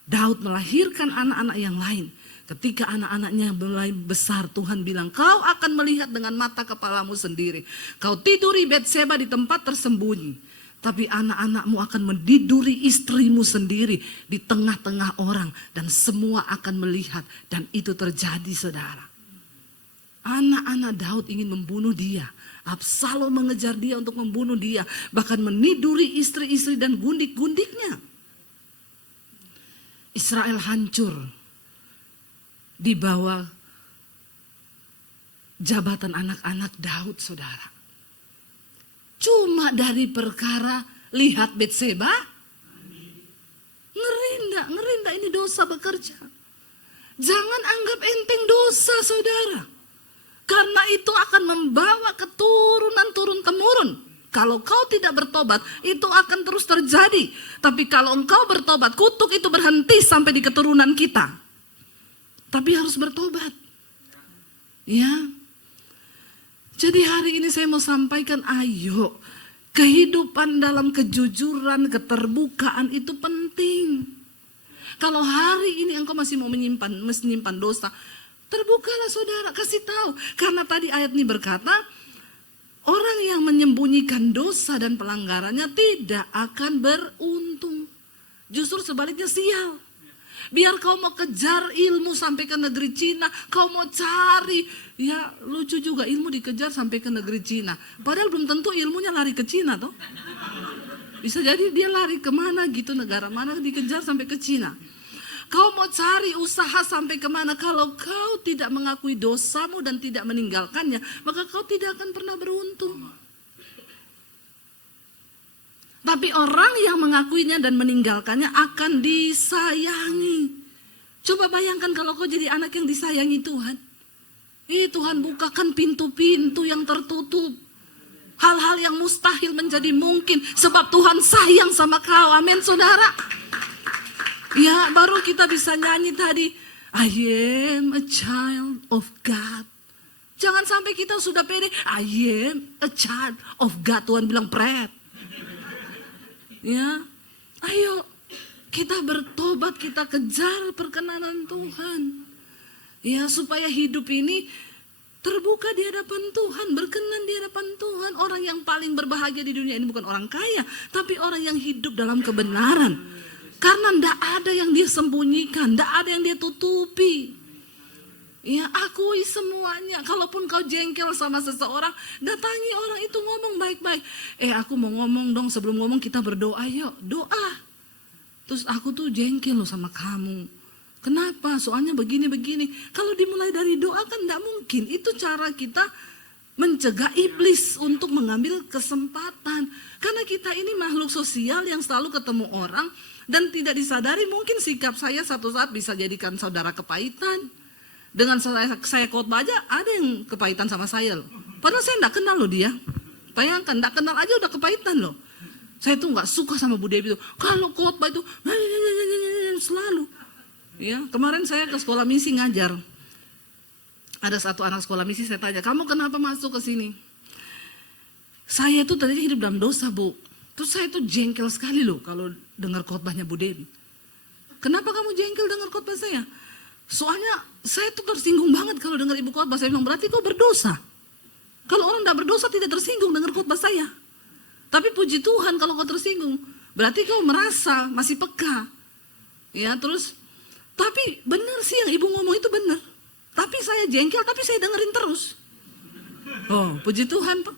Daud melahirkan anak-anak yang lain. Ketika anak-anaknya mulai besar, Tuhan bilang, kau akan melihat dengan mata kepalamu sendiri. Kau tiduri Betseba di tempat tersembunyi. Tapi anak-anakmu akan meniduri istrimu sendiri di tengah-tengah orang. Dan semua akan melihat. Dan itu terjadi, saudara. Anak-anak Daud ingin membunuh dia. Absalom mengejar dia untuk membunuh dia. Bahkan meniduri istri-istri dan gundik-gundiknya. Israel hancur di bawah jabatan anak-anak Daud, saudara. Cuma dari perkara lihat Betseba, ngeri enggak ini dosa bekerja. Jangan anggap enteng dosa, saudara. Karena itu akan membawa keturunan turun-temurun Kalau kau tidak bertobat, itu akan terus terjadi. Tapi kalau engkau bertobat, kutuk itu berhenti sampai di keturunan kita. Tapi harus bertobat. Ya. Jadi hari ini saya mau sampaikan, ayo. Kehidupan dalam kejujuran, keterbukaan itu penting. Kalau hari ini engkau masih mau menyimpan dosa, terbukalah saudara, kasih tahu. Karena tadi ayat ini berkata, orang yang menyembunyikan dosa dan pelanggarannya tidak akan beruntung. Justru sebaliknya sial. Biar kau mau kejar ilmu sampai ke negeri Cina, kau mau cari, ya lucu juga ilmu dikejar sampai ke negeri Cina. Padahal belum tentu ilmunya lari ke Cina toh. Bisa jadi dia lari kemana gitu, negara mana dikejar sampai ke Cina. Kau mau cari usaha sampai kemana, kalau kau tidak mengakui dosamu dan tidak meninggalkannya, maka kau tidak akan pernah beruntung. Tapi orang yang mengakuinya dan meninggalkannya akan disayangi. Coba bayangkan kalau kau jadi anak yang disayangi Tuhan. Tuhan bukakan pintu-pintu yang tertutup. Hal-hal yang mustahil menjadi mungkin sebab Tuhan sayang sama kau. Amin saudara. Ya, baru kita bisa nyanyi tadi, I am a child of God. Jangan sampai kita sudah pede, I am a child of God. Tuhan bilang pret. Ya, ayo kita bertobat, kita kejar perkenanan Tuhan. Ya, supaya hidup ini terbuka di hadapan Tuhan, berkenan di hadapan Tuhan. Orang yang paling berbahagia di dunia ini bukan orang kaya, tapi orang yang hidup dalam kebenaran. Karena tidak ada yang dia sembunyikan, tidak ada yang dia tutupi. Ya, akui semuanya. Kalaupun kau jengkel sama seseorang, datangi orang itu, ngomong baik-baik. Aku mau ngomong dong, sebelum ngomong kita berdoa, yuk doa. Terus aku tuh jengkel loh sama kamu. Kenapa? Soalnya begini-begini. Kalau dimulai dari doa kan tidak mungkin. Itu cara kita mencegah iblis untuk mengambil kesempatan. Karena kita ini makhluk sosial yang selalu ketemu orang. Dan tidak disadari mungkin sikap saya satu saat bisa jadikan saudara kepahitan. Dengan saya khotbah aja ada yang kepahitan sama saya loh. Padahal saya tidak kenal loh dia. Bayangkan, tidak kenal aja udah kepahitan loh. Saya tuh nggak suka sama Bu Devi itu. Kalau khotbah itu selalu. Ya, kemarin saya ke sekolah misi ngajar. Ada satu anak sekolah misi, saya tanya, kamu kenapa masuk ke sini? Saya tuh tadinya hidup dalam dosa, Bu. Terus saya tuh jengkel sekali loh kalau dengar khotbahnya Bu Devi. Kenapa kamu jengkel dengar khotbah saya? Soalnya saya tuh tersinggung banget kalau dengar ibu khotbah. Saya bilang, berarti kau berdosa. Kalau orang tidak berdosa tidak tersinggung dengar khotbah saya. Tapi puji Tuhan kalau kau tersinggung, berarti kau merasa masih peka. Ya, terus tapi benar sih yang ibu ngomong itu benar. Tapi saya jengkel, tapi saya dengerin terus. Oh, puji Tuhan tuh.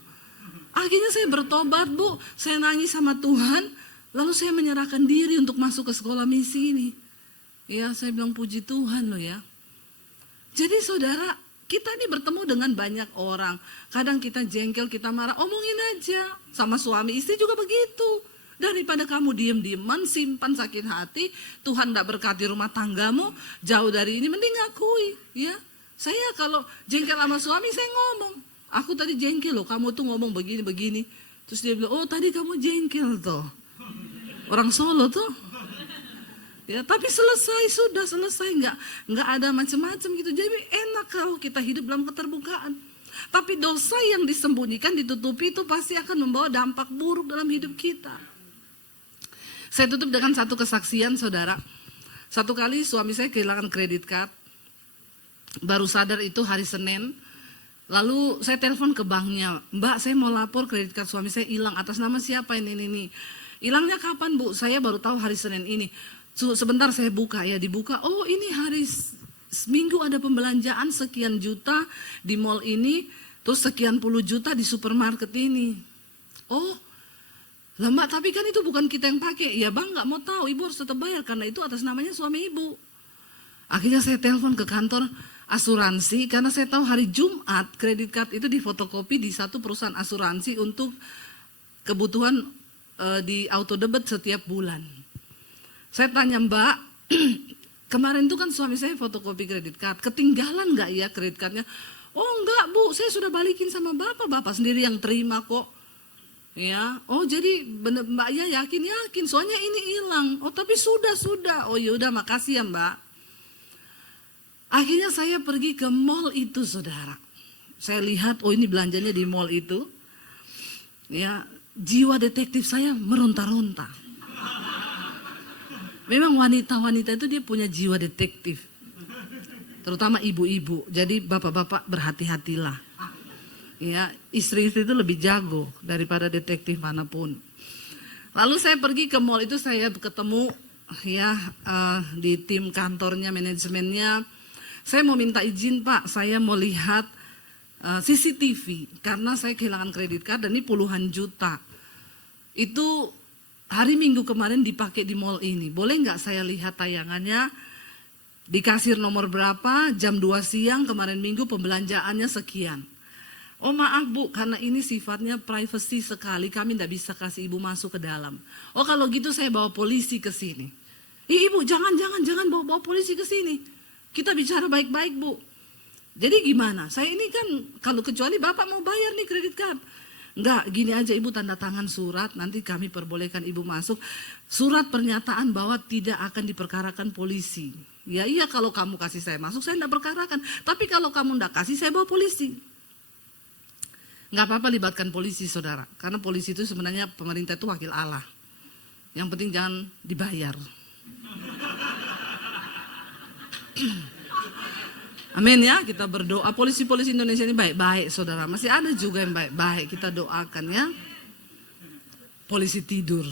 Akhirnya saya bertobat, Bu. Saya nangis sama Tuhan. Lalu saya menyerahkan diri untuk masuk ke sekolah misi ini. Ya, saya bilang puji Tuhan loh ya. Jadi saudara, kita ini bertemu dengan banyak orang. Kadang kita jengkel, kita marah, omongin aja. Sama suami istri juga begitu. Daripada kamu diem-dieman, simpan sakit hati, Tuhan tidak berkati rumah tanggamu, jauh dari ini, mending akui. Ya, saya kalau jengkel sama suami, saya ngomong, aku tadi jengkel loh, kamu tuh ngomong begini-begini. Terus dia bilang, oh tadi kamu jengkel tuh. Orang Solo tuh. Ya, tapi selesai, sudah selesai, nggak ada macam-macam gitu. Jadi enak kalau kita hidup dalam keterbukaan. Tapi dosa yang disembunyikan, ditutupi itu pasti akan membawa dampak buruk dalam hidup kita. Saya tutup dengan satu kesaksian saudara. Satu kali suami saya kehilangan kredit card. Baru sadar itu hari Senin. Lalu saya telepon ke banknya. Mbak, saya mau lapor kredit card suami saya hilang. Atas nama siapa ini? Hilangnya kapan, Bu? Saya baru tahu hari Senin ini. Sebentar saya buka ya, dibuka. Oh, ini hari Minggu ada pembelanjaan sekian juta di mall ini. Terus sekian puluh juta di supermarket ini. Oh, lah Mbak, tapi kan itu bukan kita yang pakai. Ya Bang, nggak mau tahu, Ibu harus tetap bayar karena itu atas namanya suami Ibu. Akhirnya saya telepon ke kantor asuransi karena saya tahu hari Jumat kredit card itu difotokopi di satu perusahaan asuransi untuk kebutuhan di auto debit setiap bulan. Saya tanya, Mbak, kemarin itu kan suami saya fotokopi kredit card, ketinggalan nggak ya kredit cardnya? Oh enggak Bu, saya sudah balikin sama Bapak sendiri yang terima kok. Ya, oh jadi bener, Mbak ya yakin, soalnya ini hilang. Oh tapi sudah. Oh yaudah makasih ya Mbak. Akhirnya saya pergi ke mall itu saudara. Saya lihat, oh ini belanjanya di mall itu. Ya, jiwa detektif saya meronta-ronta. Memang wanita-wanita itu dia punya jiwa detektif. Terutama ibu-ibu. Jadi bapak-bapak berhati-hatilah. Ya, istri-istri itu lebih jago daripada detektif manapun. Lalu saya pergi ke mall itu, saya ketemu ya di tim kantornya, manajemennya. Saya mau minta izin Pak, saya mau lihat CCTV karena saya kehilangan kredit card dan ini puluhan juta. Itu hari Minggu kemarin dipakai di mall ini. Boleh nggak saya lihat tayangannya? Di kasir nomor berapa, jam 2 siang kemarin Minggu pembelanjaannya sekian. Oh maaf Bu, karena ini sifatnya privacy sekali, kami tidak bisa kasih Ibu masuk ke dalam. Oh kalau gitu saya bawa polisi ke sini. Ibu jangan bawa polisi ke sini. Kita bicara baik-baik Bu. Jadi gimana? Saya ini kan kalau kecuali Bapak mau bayar nih kredit card. Enggak, gini aja Ibu tanda tangan surat, nanti kami perbolehkan Ibu masuk. Surat pernyataan bahwa tidak akan diperkarakan polisi. Ya iya kalau kamu kasih saya masuk, saya tidak perkarakan. Tapi kalau kamu tidak kasih, saya bawa polisi. Nggak apa-apa libatkan polisi saudara, karena polisi itu sebenarnya pemerintah itu wakil Allah. Yang penting jangan dibayar. Amin ya, kita berdoa. Polisi-polisi Indonesia ini baik-baik saudara, masih ada juga yang baik-baik, kita doakan ya. Polisi tidur.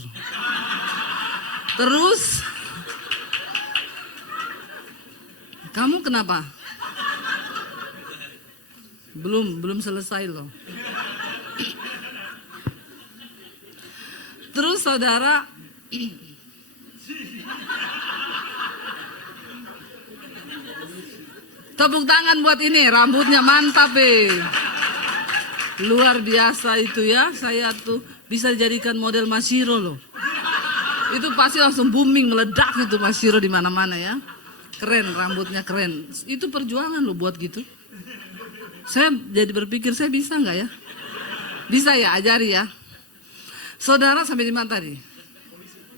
Terus, kamu kenapa? Belum selesai loh. Terus saudara, tepuk tangan buat ini, rambutnya mantap luar biasa itu ya, saya tuh bisa dijadikan model Mas Shiro loh. Itu pasti langsung booming, meledak itu Mas Shiro di mana-mana ya. Keren, rambutnya keren. Itu perjuangan loh buat gitu. Saya jadi berpikir saya bisa nggak ya? Bisa ya, ajari ya. Saudara sampai di mana tadi?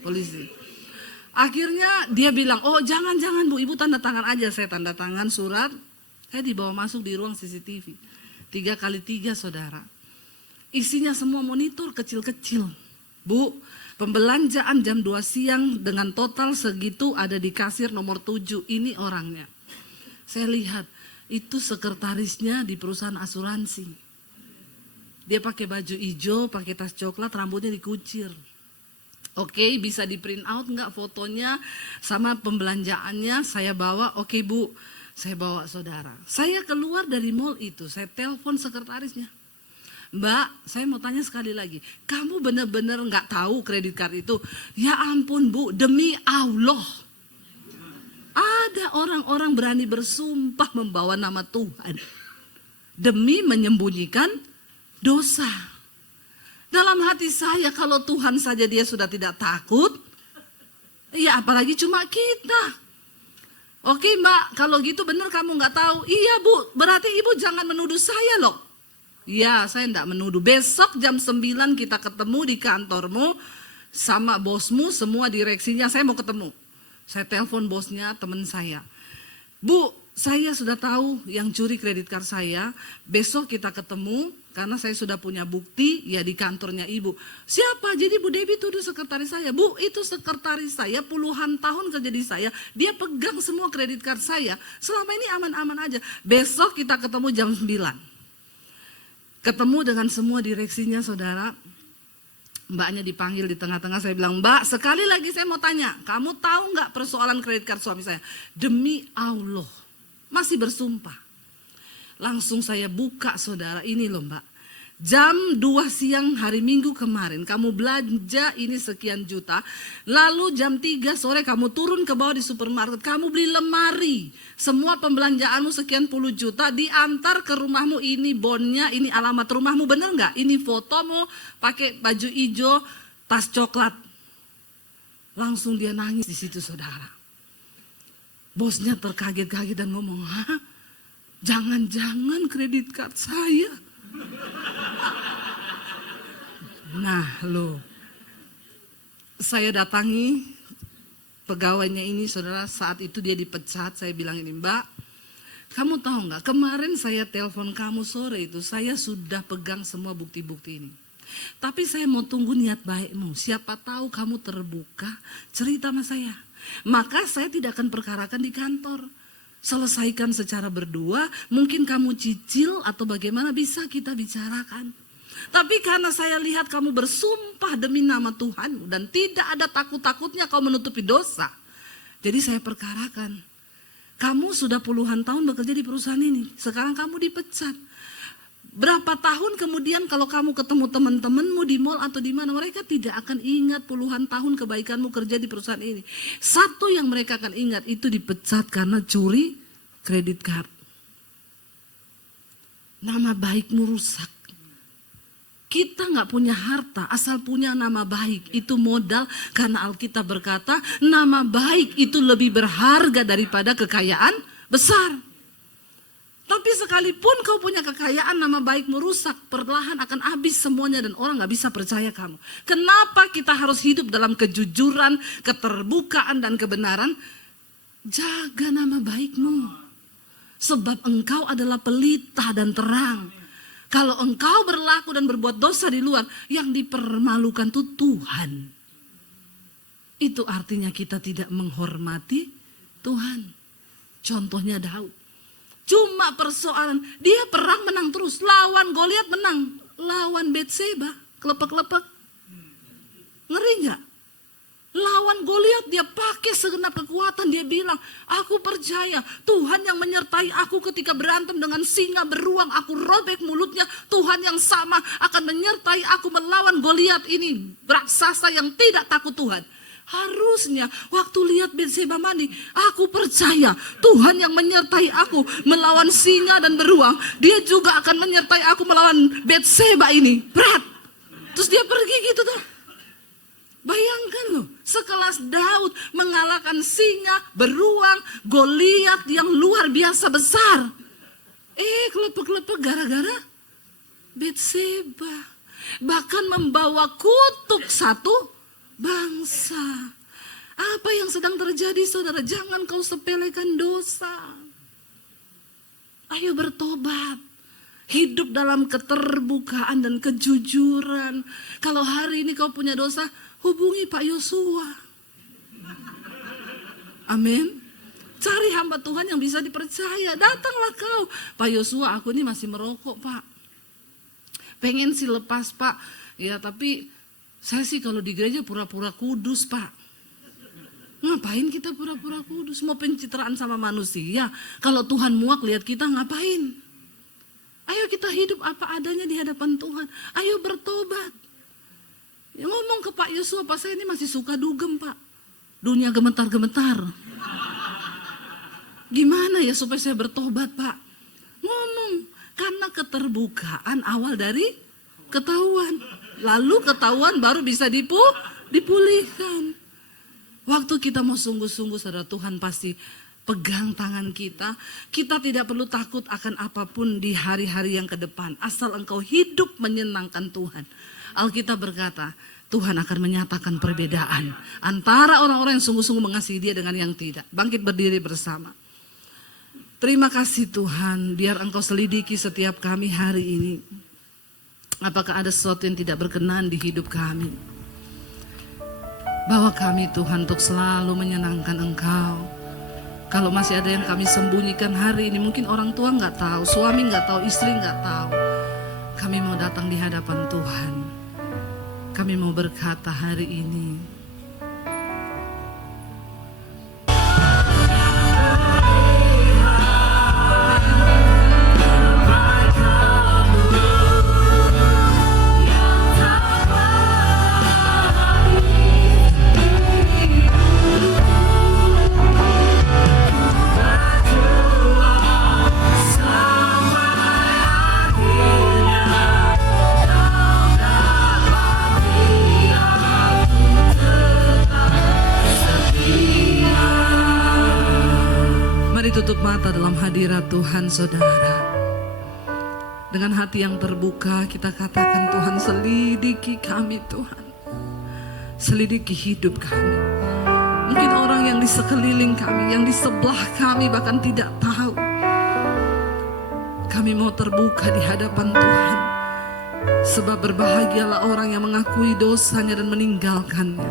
Polisi. Akhirnya dia bilang, oh jangan Bu, Ibu tanda tangan aja. Saya tanda tangan surat, saya dibawa masuk di ruang CCTV. 3x3 saudara. Isinya semua monitor kecil-kecil. Bu, pembelanjaan jam 2 siang dengan total segitu ada di kasir nomor 7. Ini orangnya. Saya lihat, itu sekretarisnya di perusahaan asuransi. Dia pakai baju hijau, pakai tas coklat, rambutnya dikucir. Oke, bisa di print out nggak fotonya sama pembelanjaannya saya bawa. Oke Bu, saya bawa saudara. Saya keluar dari mall itu, saya telepon sekretarisnya. Mbak, saya mau tanya sekali lagi, kamu benar-benar nggak tahu kredit card itu? Ya ampun Bu, demi Allah. Ada orang-orang berani bersumpah membawa nama Tuhan demi menyembunyikan dosa. Dalam hati saya, kalau Tuhan saja dia sudah tidak takut, ya apalagi cuma kita. Oke Mbak, kalau gitu benar kamu nggak tahu. Iya Bu, berarti Ibu jangan menuduh saya loh. Ya, saya enggak menuduh. Besok jam 9 kita ketemu di kantormu sama bosmu, semua direksinya saya mau ketemu. Saya telepon bosnya, teman saya. Bu, saya sudah tahu yang curi kredit card saya. Besok kita ketemu karena saya sudah punya bukti ya di kantornya Ibu. Siapa? Jadi Bu Debbie tuduh sekretaris saya. Bu, itu sekretaris saya puluhan tahun kerja di saya. Dia pegang semua kredit card saya. Selama ini aman-aman aja. Besok kita ketemu jam 9. Ketemu dengan semua direksinya saudara. Mbaknya dipanggil di tengah-tengah, saya bilang, Mbak sekali lagi saya mau tanya, kamu tahu nggak persoalan kredit card suami saya? Demi Allah, masih bersumpah. Langsung saya buka saudara, ini loh Mbak. Jam 2 siang hari Minggu kemarin kamu belanja ini sekian juta. Lalu jam 3 sore kamu turun ke bawah di supermarket. Kamu beli lemari. Semua pembelanjaanmu sekian puluh juta diantar ke rumahmu. Ini bonnya, ini alamat rumahmu, bener nggak? Ini fotomu pakai baju hijau, tas coklat. Langsung dia nangis di situ saudara. Bosnya terkaget-kaget dan ngomong, hah? Jangan-jangan kredit card saya. Nah, saya datangi pegawainya ini, saudara. Saat itu dia dipecat. Saya bilang ini, Mbak, kamu tahu nggak? Kemarin saya telepon kamu sore itu, saya sudah pegang semua bukti-bukti ini. Tapi saya mau tunggu niat baikmu. Siapa tahu kamu terbuka cerita sama saya. Maka saya tidak akan perkarakan di kantor. Selesaikan secara berdua. Mungkin kamu cicil atau bagaimana bisa kita bicarakan. Tapi karena saya lihat kamu bersumpah demi nama Tuhan dan tidak ada takut-takutnya kau menutupi dosa. Jadi saya perkarakan. Kamu sudah puluhan tahun bekerja di perusahaan ini. Sekarang kamu dipecat. Berapa tahun kemudian kalau kamu ketemu teman-temanmu di mall atau di mana, mereka tidak akan ingat puluhan tahun kebaikanmu kerja di perusahaan ini. Satu yang mereka akan ingat itu dipecat karena curi kredit card. Nama baikmu rusak. Kita nggak punya harta, asal punya nama baik. Itu modal, karena Alkitab berkata nama baik itu lebih berharga daripada kekayaan besar. Tapi sekalipun kau punya kekayaan, nama baikmu rusak, perlahan akan habis semuanya dan orang gak bisa percaya kamu. Kenapa kita harus hidup dalam kejujuran, keterbukaan dan kebenaran? Jaga nama baikmu. Sebab engkau adalah pelita dan terang. Kalau engkau berlaku dan berbuat dosa di luar, yang dipermalukan itu Tuhan. Itu artinya kita tidak menghormati Tuhan. Contohnya Daud. Cuma persoalan, dia perang menang terus. Lawan Goliat menang. Lawan Betseba, kelepek-kelepek. Ngeri gak? Lawan Goliat dia pakai segenap kekuatan. Dia bilang, aku percaya Tuhan yang menyertai aku ketika berantem dengan singa beruang. Aku robek mulutnya. Tuhan yang sama akan menyertai aku melawan Goliat ini. Raksasa yang tidak takut Tuhan. Harusnya waktu lihat Betseba mandi, aku percaya Tuhan yang menyertai aku melawan singa dan beruang, dia juga akan menyertai aku melawan Betseba ini. Berat. Terus dia pergi gitu tuh. Bayangkan loh, sekelas Daud mengalahkan singa, beruang, Goliat yang luar biasa besar. Kelepek-kelepek gara-gara Betseba. Bahkan membawa kutuk satu bangsa. Apa yang sedang terjadi, saudara? Jangan kau sepelekan dosa. Ayo bertobat. Hidup dalam keterbukaan dan kejujuran. Kalau hari ini kau punya dosa, hubungi Pak Yosua. Amin. Cari hamba Tuhan yang bisa dipercaya. Datanglah kau. Pak Yosua, aku ini masih merokok, Pak. Pengen sih lepas, Pak. Ya, tapi saya sih kalau di gereja pura-pura kudus, Pak. Ngapain kita pura-pura kudus? Mau pencitraan sama manusia. Kalau Tuhan muak lihat kita ngapain? Ayo kita hidup apa adanya di hadapan Tuhan. Ayo bertobat. Ya, ngomong ke Pak Yosua, Pak saya ini masih suka dugem, Pak. Dunia gemetar-gemetar. Gimana ya supaya saya bertobat, Pak? Ngomong. Karena keterbukaan awal dari ketahuan. Lalu ketahuan baru bisa dipulihkan. Waktu kita mau sungguh-sungguh, saudara, Tuhan pasti pegang tangan kita. Kita tidak perlu takut akan apapun di hari-hari yang ke depan. Asal engkau hidup menyenangkan Tuhan. Alkitab berkata, Tuhan akan menyatakan perbedaan antara orang-orang yang sungguh-sungguh mengasihi Dia dengan yang tidak. Bangkit berdiri bersama. Terima kasih Tuhan, biar engkau selidiki setiap kami hari ini. Apakah ada sesuatu yang tidak berkenan di hidup kami? Bawa kami Tuhan untuk selalu menyenangkan Engkau. Kalau masih ada yang kami sembunyikan hari ini, mungkin orang tua nggak tahu, suami nggak tahu, istri nggak tahu. Kami mau datang di hadapan Tuhan. Kami mau berkata hari ini, tutup mata dalam hadirat Tuhan, saudara. Dengan hati yang terbuka kita katakan, Tuhan, selidiki kami Tuhan. Selidiki hidup kami. Mungkin orang yang di sekeliling kami, yang di sebelah kami bahkan tidak tahu. Kami mau terbuka di hadapan Tuhan. Sebab berbahagialah orang yang mengakui dosanya dan meninggalkannya.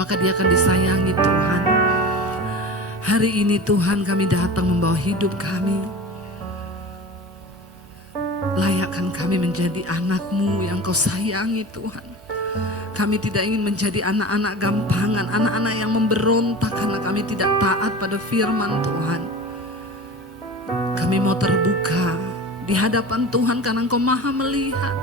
Maka dia akan disayangi Tuhan. Hari ini Tuhan, kami datang membawa hidup kami. Layakkan kami menjadi anak-Mu yang Kau sayangi Tuhan. Kami tidak ingin menjadi anak-anak gampangan, anak-anak yang memberontak karena kami tidak taat pada firman Tuhan. Kami mau terbuka di hadapan Tuhan karena Engkau maha melihat.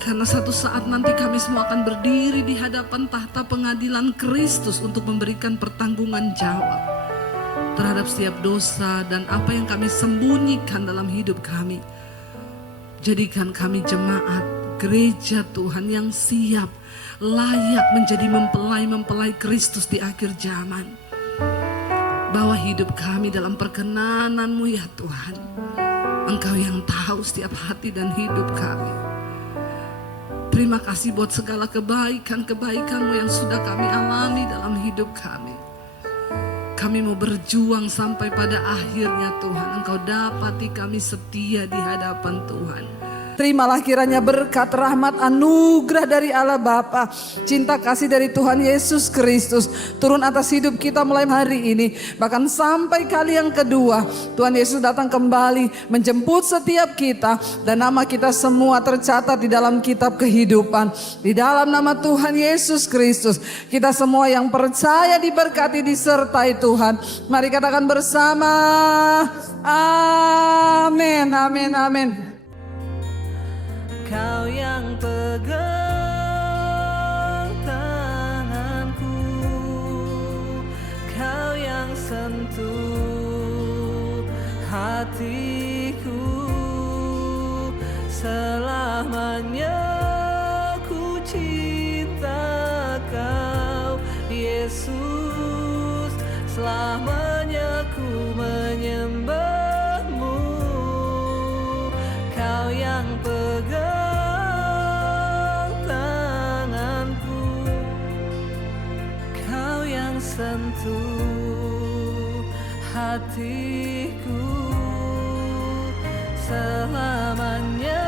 Karena satu saat nanti kami semua akan berdiri di hadapan tahta pengadilan Kristus untuk memberikan pertanggungan jawab terhadap setiap dosa dan apa yang kami sembunyikan dalam hidup kami. Jadikan kami jemaat gereja Tuhan yang siap, layak menjadi mempelai-mempelai Kristus di akhir zaman. Bawa hidup kami dalam perkenanan-Mu ya Tuhan. Engkau yang tahu setiap hati dan hidup kami. Terima kasih buat segala kebaikan-kebaikan-Mu yang sudah kami alami dalam hidup kami. Kami mau berjuang sampai pada akhirnya Tuhan. Engkau dapati kami setia di hadapan Tuhan. Terimalah kiranya berkat, rahmat, anugerah dari Allah Bapa, cinta kasih dari Tuhan Yesus Kristus turun atas hidup kita mulai hari ini. Bahkan sampai kali yang kedua Tuhan Yesus datang kembali menjemput setiap kita. Dan nama kita semua tercatat di dalam kitab kehidupan. Di dalam nama Tuhan Yesus Kristus kita semua yang percaya diberkati, disertai Tuhan. Mari katakan bersama, amin, amin, amin. Kau yang pegang tanganku, Kau yang sentuh hatiku. Selamanya ku cinta Kau Yesus, selamanya ku menyembah-Mu. Kau yang pegang sentuh hatiku, selamanya